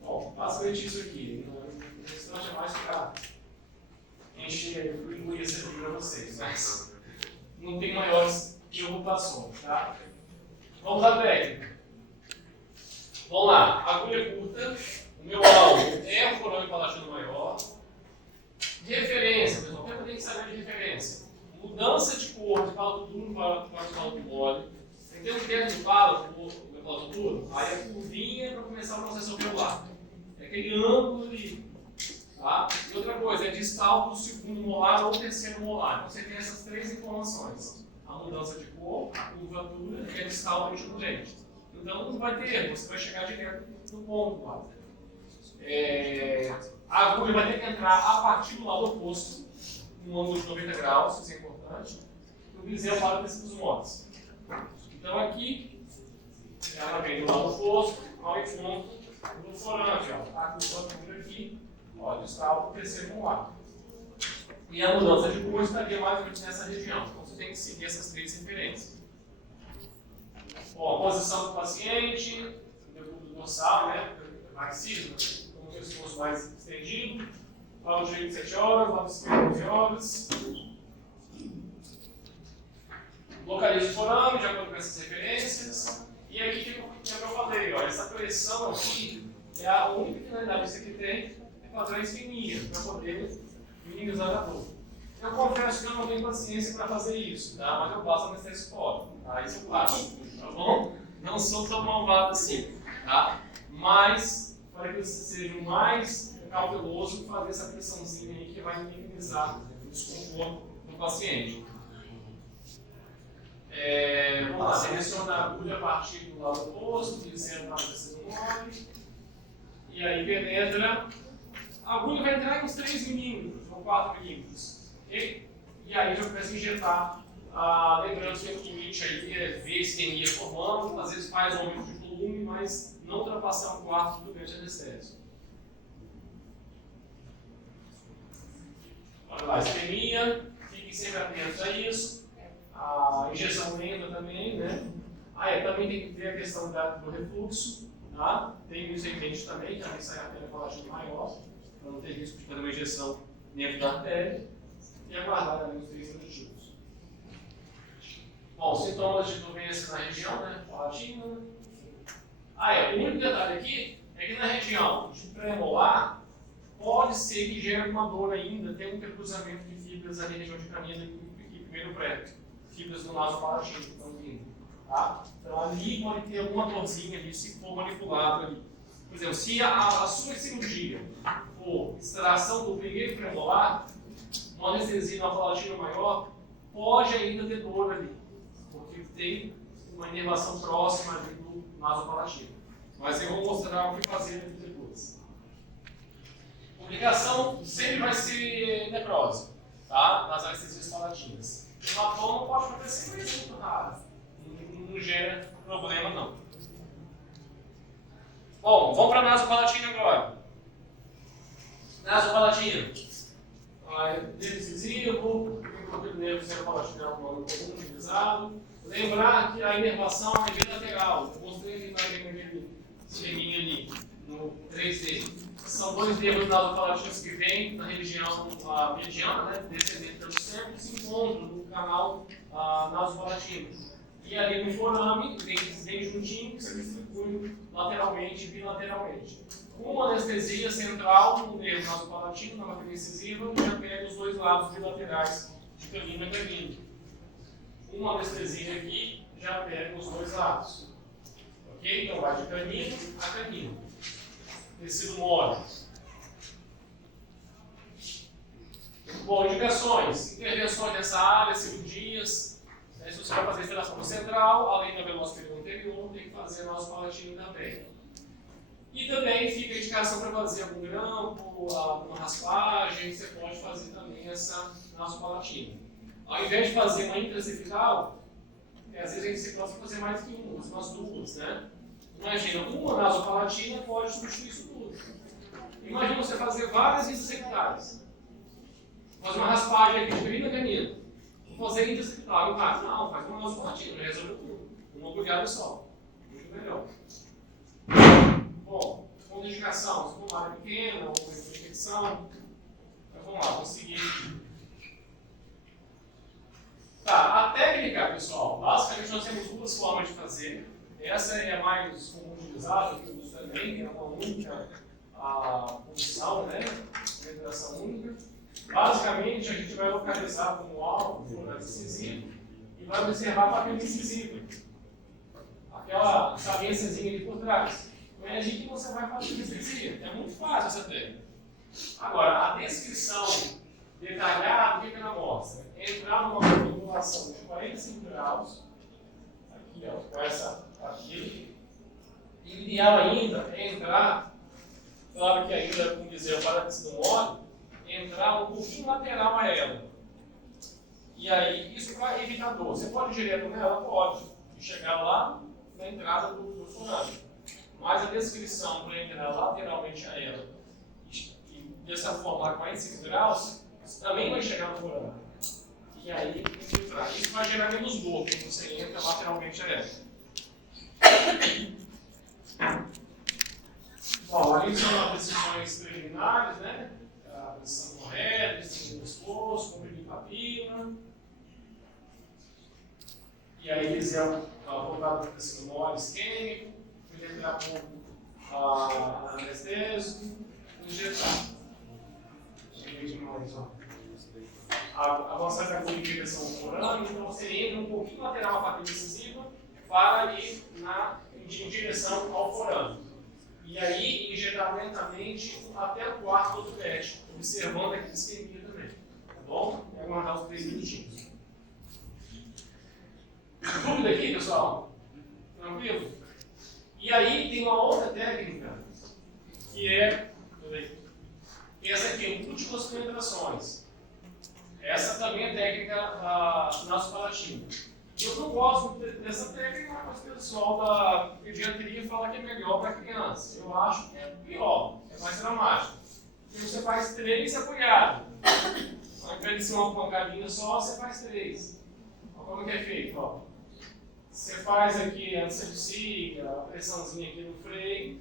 Bom, basicamente isso aqui. O restante é mais para encher, incluir esse aqui para vocês, mas não tem maiores preocupações, tá? Vamos à técnica. Vamos lá, agulha curta, o meu alvo é o forame palatino maior. Referência, pessoal, tem que saber de referência. Mudança de cor de palato duro para palato mole. Tem um tempo de palato duro, aí a curvinha para começar o processo alveolar. É aquele ângulo ali. Tá? E outra coisa, é distal do segundo molar ou terceiro molar. Então você tem essas três informações. A mudança de cor, a curvatura e a distal do último dente. Então não vai ter erro, você vai chegar direto no ponto lá. A agulha vai ter que entrar a partir do lado oposto, num ângulo de 90 graus, isso é importante, e o bisel para o tecido moles. Então aqui, ela vem do lado oposto, ao encontro do forante, ó. A curvatura aqui, ó, está o terceiro molar. E a mudança de cor estaria mais ou menos nessa região. Então você tem que seguir essas três referências. Bom, a posição do paciente, do dorsal, né? Marxismo, com o pescoço mais estendido. Lado direito 7 horas, lado esquerdo 11 horas. Localiza o forame, de acordo com essas referências. E aqui que eu falei, ó, essa pressão aqui é a única finalidade que isso aqui tem, é fazer a isquemia, para poder minimizar a dor. Eu confesso que eu não tenho paciência para fazer isso, tá? Mas eu passo anestésico tópico, tá? Isso eu faço, tá bom? Não sou tão malvado assim, tá? Mas, para que você seja o mais cauteloso, fazer essa pressãozinha aí que vai minimizar o desconforto do paciente. Vamos lá, seleciona a agulha a partir do lado oposto, dizendo para o tecido mole. E aí penetra. A agulha vai entrar em uns 3 milímetros ou 4 milímetros. Okay? E aí já começa a injetar. Lembrando que o limite aí é ver isquemia formando, às vezes faz aumento de volume, mas não ultrapassar 1/4 durante a anestésia. Olha lá, isquemia, fiquem sempre atentos a isso. A injeção lenta também, né? Também tem que ver a questão do refluxo, tá? Tem isso em mente também, que sai a artéria palatina maior, para não ter risco de fazer uma injeção dentro da artéria. E aguardar ali uns 3 minutinhos. Bom, sintomas de dormência na região, né? Palatina. O único detalhe aqui é que na região de pré-molar, pode ser que gere uma dor ainda, tem um intercruzamento de fibras ali na região de canina e primeiro pré, fibras do naso palatino que estão vindo. Tá? Então ali pode ter alguma dorzinha ali se for manipulado ali. Por exemplo, se a sua cirurgia for extração do primeiro premolar, uma anestesia na palatina maior, pode ainda ter dor ali, porque tem uma inervação próxima ali do naso palatino. Mas eu vou mostrar o que fazer aqui depois. Complicação sempre vai ser necrose, tá? Nas anestesias palatinas. Hematoma pode acontecer, mas é muito raro. Não gera problema, não. Bom, vamos para nasopalatino agora. Nasopalatino. Decisivo, o nervo cerebropalatino comum utilizado. Lembrar que a inervação é bilateral. Eu mostrei ali na aquele esqueminha ali, no 3D. São 2 nervos nasopalatinos que vêm na região mediana, né, descendente pelo centro, e se encontram no canal nasopalatino. E ali no forame, vem juntinho, que se distribui lateralmente e bilateralmente. Com uma anestesia central no nervo nasopalatino, na matriz incisiva, já pega os 2 lados bilaterais de canino a canino. Uma anestesia aqui já pega os 2 lados. Ok? Então vai de canino a canino. Tecido mole. Bom, indicações. Intervenções nessa área, cirurgias. Se você vai fazer extração central, além da velocipede anterior, tem que fazer nosso palatino também. E também fica a indicação para fazer algum grampo, alguma raspagem, você pode fazer também essa nasopalatina. Ao invés de fazer uma intracervical, às vezes a gente se pode fazer mais que uma, umas 2, né? Imagina, uma nasopalatina pode substituir isso tudo. Imagina você fazer várias intracervicais. Fazer uma raspagem aqui de canino a canino. Fazer intracervical, não faz? Não, faz uma nasopalatina, resolve tudo. Uma agulhada só. Muito melhor. Bom, contraindicação, se for uma área pequena ou uma infecção. Então vamos lá, vamos seguir. Tá, a técnica, pessoal, basicamente nós temos 2 formas de fazer. Essa é a mais comum utilizada, que eu uso também, é uma única posição, né? Penetração única. Basicamente, a gente vai localizar como alvo o incisivo e vai observar a papila incisiva. Aquela cabeçazinha ali por trás. É ali que você vai fazer a anestesia. É muito fácil essa técnica. Agora, a descrição detalhada, o que ela mostra? Entrar numa configuração de 45 graus, aqui, ó, com essa aqui. E o ideal ainda é entrar, claro que ainda com dizer para tecido mole, entrar um pouquinho lateral a ela. E aí, isso para evitar dor. Você pode ir direto nela? Pode. E chegar lá na entrada do forame. Mas a descrição para entrar lateralmente a ela e dessa forma a 45 graus, isso também vai chegar no forame. E aí, isso vai gerar menos dor quando você entra lateralmente a ela. Bom, ali são as decisões preliminares, né? A posição correta, decisão do pescoço, comprimir papila. E aí eles iam voltar para o tecido mole isquêmico, entrar com anestésico, injetar. Avançar com a agulha em direção ao forame, então você entra um pouquinho lateral a papila incisiva para ir em direção ao forame. E aí injetar lentamente até o quarto do pet, observando aqui a isquemia também. Tá bom? E aguardar os 3 minutinhos. Dúvida aqui, pessoal? Tranquilo? E aí tem uma outra técnica que é essa aqui, múltiplas penetrações. Essa também é técnica da nasopalatina. Eu não gosto dessa técnica, mas o pessoal da pediatria fala que é melhor para criança. Eu acho que é pior, é mais dramático. Porque você faz 3 apoiados. Ao invés de ser uma pancadinha só, você faz 3. Olha como que é feito, ó. Você faz aqui a anestesia, a pressãozinha aqui no freio,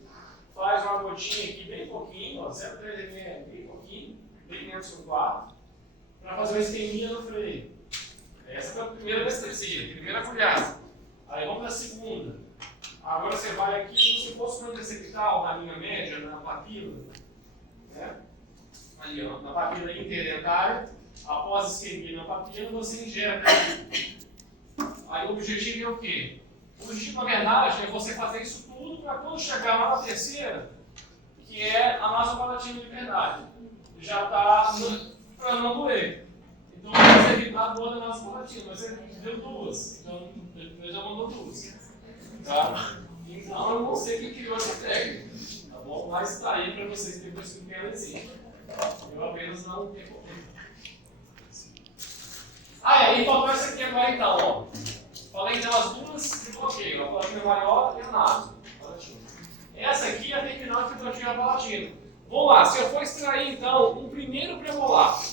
faz uma gotinha aqui bem pouquinho, ó, 0,3 ml, bem pouquinho, bem menos que o 4, para fazer uma esqueminha no freio. Essa foi a primeira anestesia, primeira agulhada. Aí vamos para a segunda. Agora você vai aqui como se fosse uma interceptal na linha média, na papila. Né? Ali, ó, na papila interdentária. Após a isquemia na papila, você injeta. Aí o objetivo é o quê? O objetivo, na verdade, é você fazer isso tudo para quando chegar lá na terceira, que é a nasopalatina de verdade. Já está para não doer. Então, você evitar a dor da nasopalatina, mas você deu 2. Então, ele já mandou 2. Tá? Então, eu não sei quem criou essa técnica. Tá bom? Mas está aí para vocês terem percebido que ela existe. Eu apenas não recomendo. E faltou essa aqui agora então, ó. Falei então as duas de bloqueio, a palatina maior e a naso. Essa aqui é a terminal infiltrativa palatina. Vamos lá, se eu for extrair então um primeiro premolar,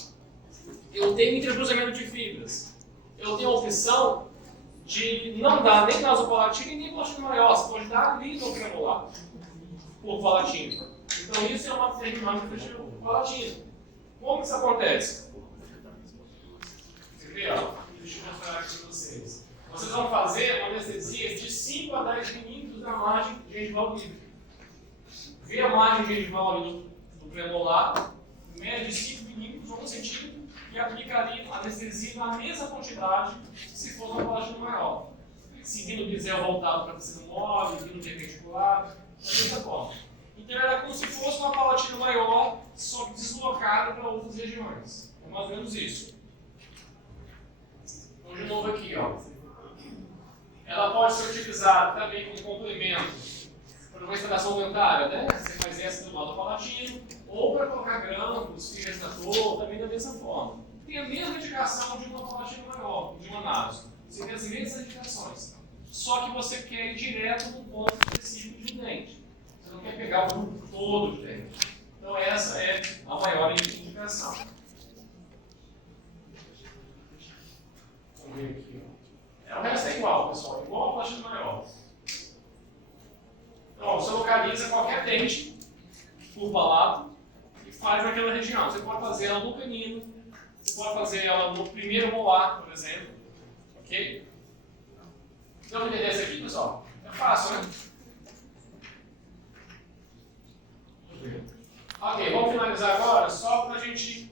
eu tenho intercruzamento de fibras. Eu tenho a opção de não dar nem nasopalatina e nem palatina maior. Você pode dar ali no premolar, por palatina. Então isso é uma terminal infiltrativa palatina. Como isso acontece? Deixa eu mostrar aqui para vocês. Vocês vão fazer uma anestesia de 5 a 10 milímetros da margem gengival livre. Vê a margem gengival ali do premolar, mede 5 milímetros ou 1 centímetro e aplica ali a anestesia na mesma quantidade se for uma palatina maior. Seguindo o bisel voltado para tecido mole, vindo perpendicular, da mesma forma. Então era como se fosse uma palatina maior, só que deslocada para outras regiões. É mais ou menos isso. Então, de novo aqui, ó. Ela pode ser utilizada também como complemento para uma extração dentária, né? Você faz essa do lado palatino, ou para colocar grampos, fio restator, também da mesma forma. Tem a mesma indicação de uma palatina maior, de uma naso. Você tem as mesmas indicações. Só que você quer ir direto no ponto específico de dente. Você não quer pegar o grupo todo de dente. Então essa é a maior indicação. Vamos ver aqui. O resto é igual, pessoal. Igual a palatina maior. Então, você localiza qualquer dente por palato e faz naquela região. Você pode fazer ela no canino, você pode fazer ela no primeiro molar, por exemplo. Ok? Deu para entender essa aqui, pessoal? É fácil, né? Ok, vamos finalizar agora só para a gente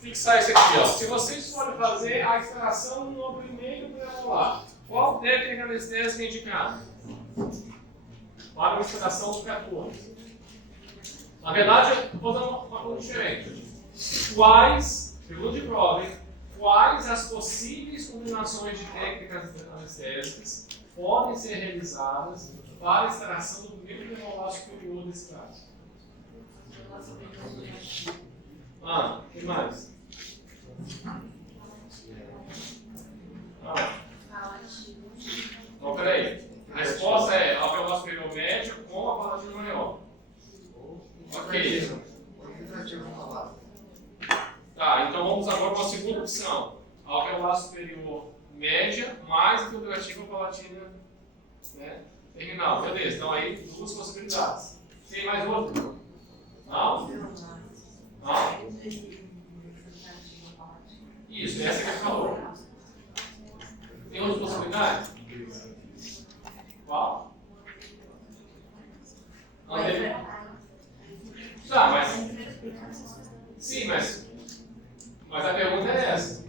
fixar isso aqui, ó. Se vocês forem fazer a extração no primeiro premolar, qual técnica anestésica é indicada? Para uma extração do 14. Na verdade, eu vou dar uma coisa diferente. Quais, pergunta de prova, hein? Quais as possíveis combinações de técnicas anestésicas podem ser realizadas para a extração do primeiro premolar superior desse caso? O que mais? Então, peraí. A resposta é alveolar superior médio com a palatina maior. Ok. Tá, então vamos agora para a segunda opção. Alveolar superior média mais infiltrativa palatina, né, terminal. Beleza, então aí 2 possibilidades. Tem mais outra? Não? Não? Isso, essa que a gente falou. Tem outra possibilidade? Qual? Não tem? Tá, mas... Sim, mas a pergunta é essa.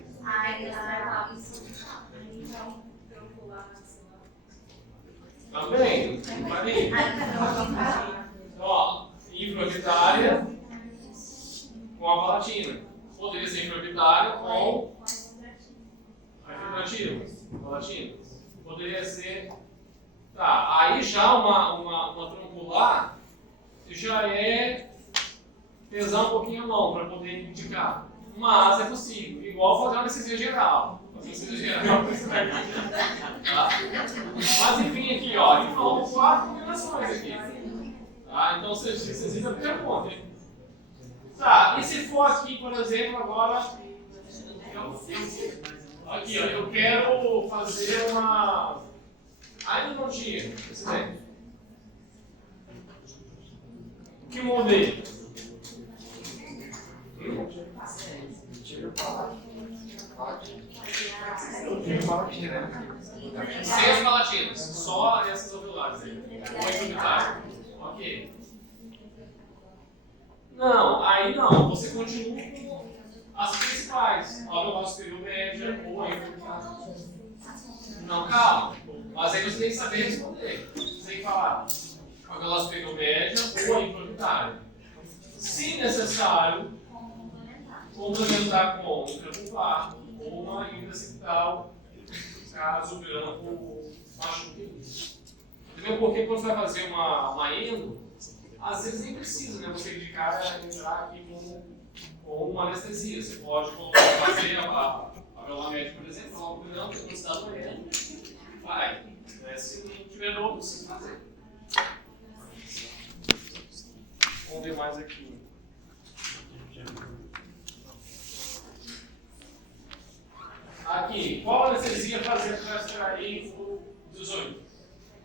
Também, Maria. Então, ó, infraorbitária com a palatina. Poderia ser infraorbitária com a infiltrativa. Palatina. Poderia ser. Tá, aí já uma troncular já é pesar um pouquinho a mão para poder indicar. Mas é possível, igual fazer uma anestesia geral. fazer cirurgia geral com isso daqui. Tá? Mas enfim, aqui, ó, de novo, 4 combinações aqui. Tá? Então vocês fizem a primeira conta. Tá, e se for aqui, por exemplo, agora. Aqui, ó, eu quero fazer uma. Ainda não tinha esse exemplo. Que modelo? Tira o palácio. Sem as palatinas, só essas ovulares aí. Ou incubitário. Ok. Não, aí não, você continua com as principais. Alveolar superior média ou incubitário. Não, calma. Mas aí você tem que saber responder. Você tem que falar alveolar superior média ou incubitário. Se necessário, complementar com intrapulpar ou uma intraceptal, caso o grampo machuque. Entendeu? Porque quando você vai fazer uma endo, às vezes nem precisa, né? Você de cara entrar aqui com uma anestesia. Você pode fazer a alveolar média, por exemplo, falar o grampo, quando você está doendo, vai. Se não tiver dor, você fazer. Vamos ver mais aqui. Aqui, qual anestesia fazer para extrair o 18?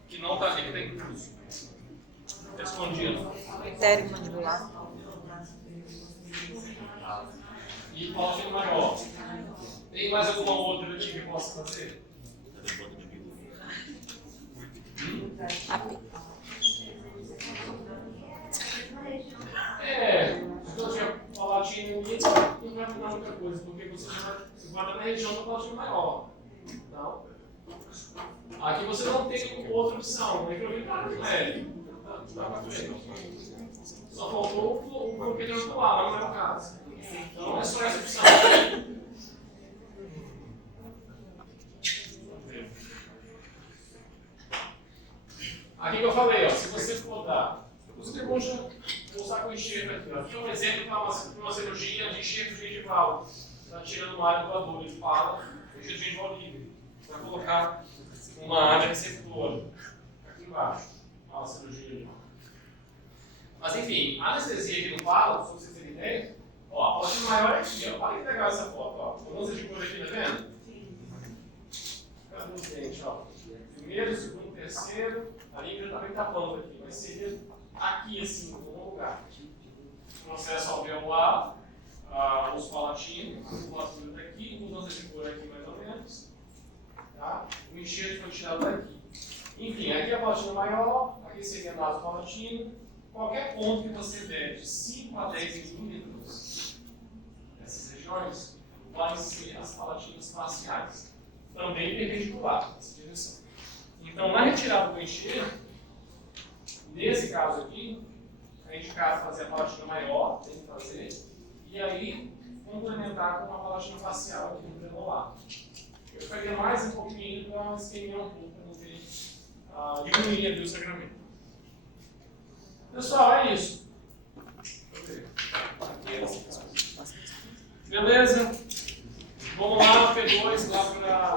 Que não está aqui, que está incluso. Escondido. Critério mandibular. E palatina maior. Tem mais alguma outra aqui que eu possa fazer? Se eu tiver palatina aqui, não vai mudar muita coisa, porque você vai estar na região da palatina maior. Não. Aqui você não tem outra opção, microvitário leve. Dá pra ver. Só faltou o bronquete auricular, mas não é o caso. Então é só essa opção. Aqui que eu falei, ó, se você for dar, você pode usar com enxerto aqui. Ó. Aqui é um exemplo para uma cirurgia de enxerto gengival. Está tirando uma área doadora de fala, enxerto gengival livre. Vai colocar uma área receptora aqui embaixo. A cirurgia. Mas enfim, a anestesia aqui no falo, se vocês terem ideia, ó, a palatina maior é aqui, ó. Olha que legal essa foto, ó. Mudança de cor aqui, tá vendo? Cadê os dentes, ó? Primeiro, segundo, terceiro. A língua também está pronta aqui, mas seria aqui assim, em algum lugar. Processo alveolar, os palatinos, a musculatura daqui, mudança de cor aqui mais ou menos. Tá? O enxerto foi tirado daqui. Enfim, aqui é a palatina maior, aqui seria a nasopalatina. Qualquer ponto que você der de 5 a 10 milímetros nessas regiões, podem ser as palatinas faciais. Também perpendicular nessa direção. Então, na retirada do enxerto, nesse caso aqui, é indicado fazer a palatina maior, tem que fazer, e aí complementar com uma palatina facial aqui no premolar. Eu faria mais um pouquinho para esquemer um pouco, para não ter diminuir o sangramento. Pessoal, é isso. Beleza? Vamos lá, P2, lá para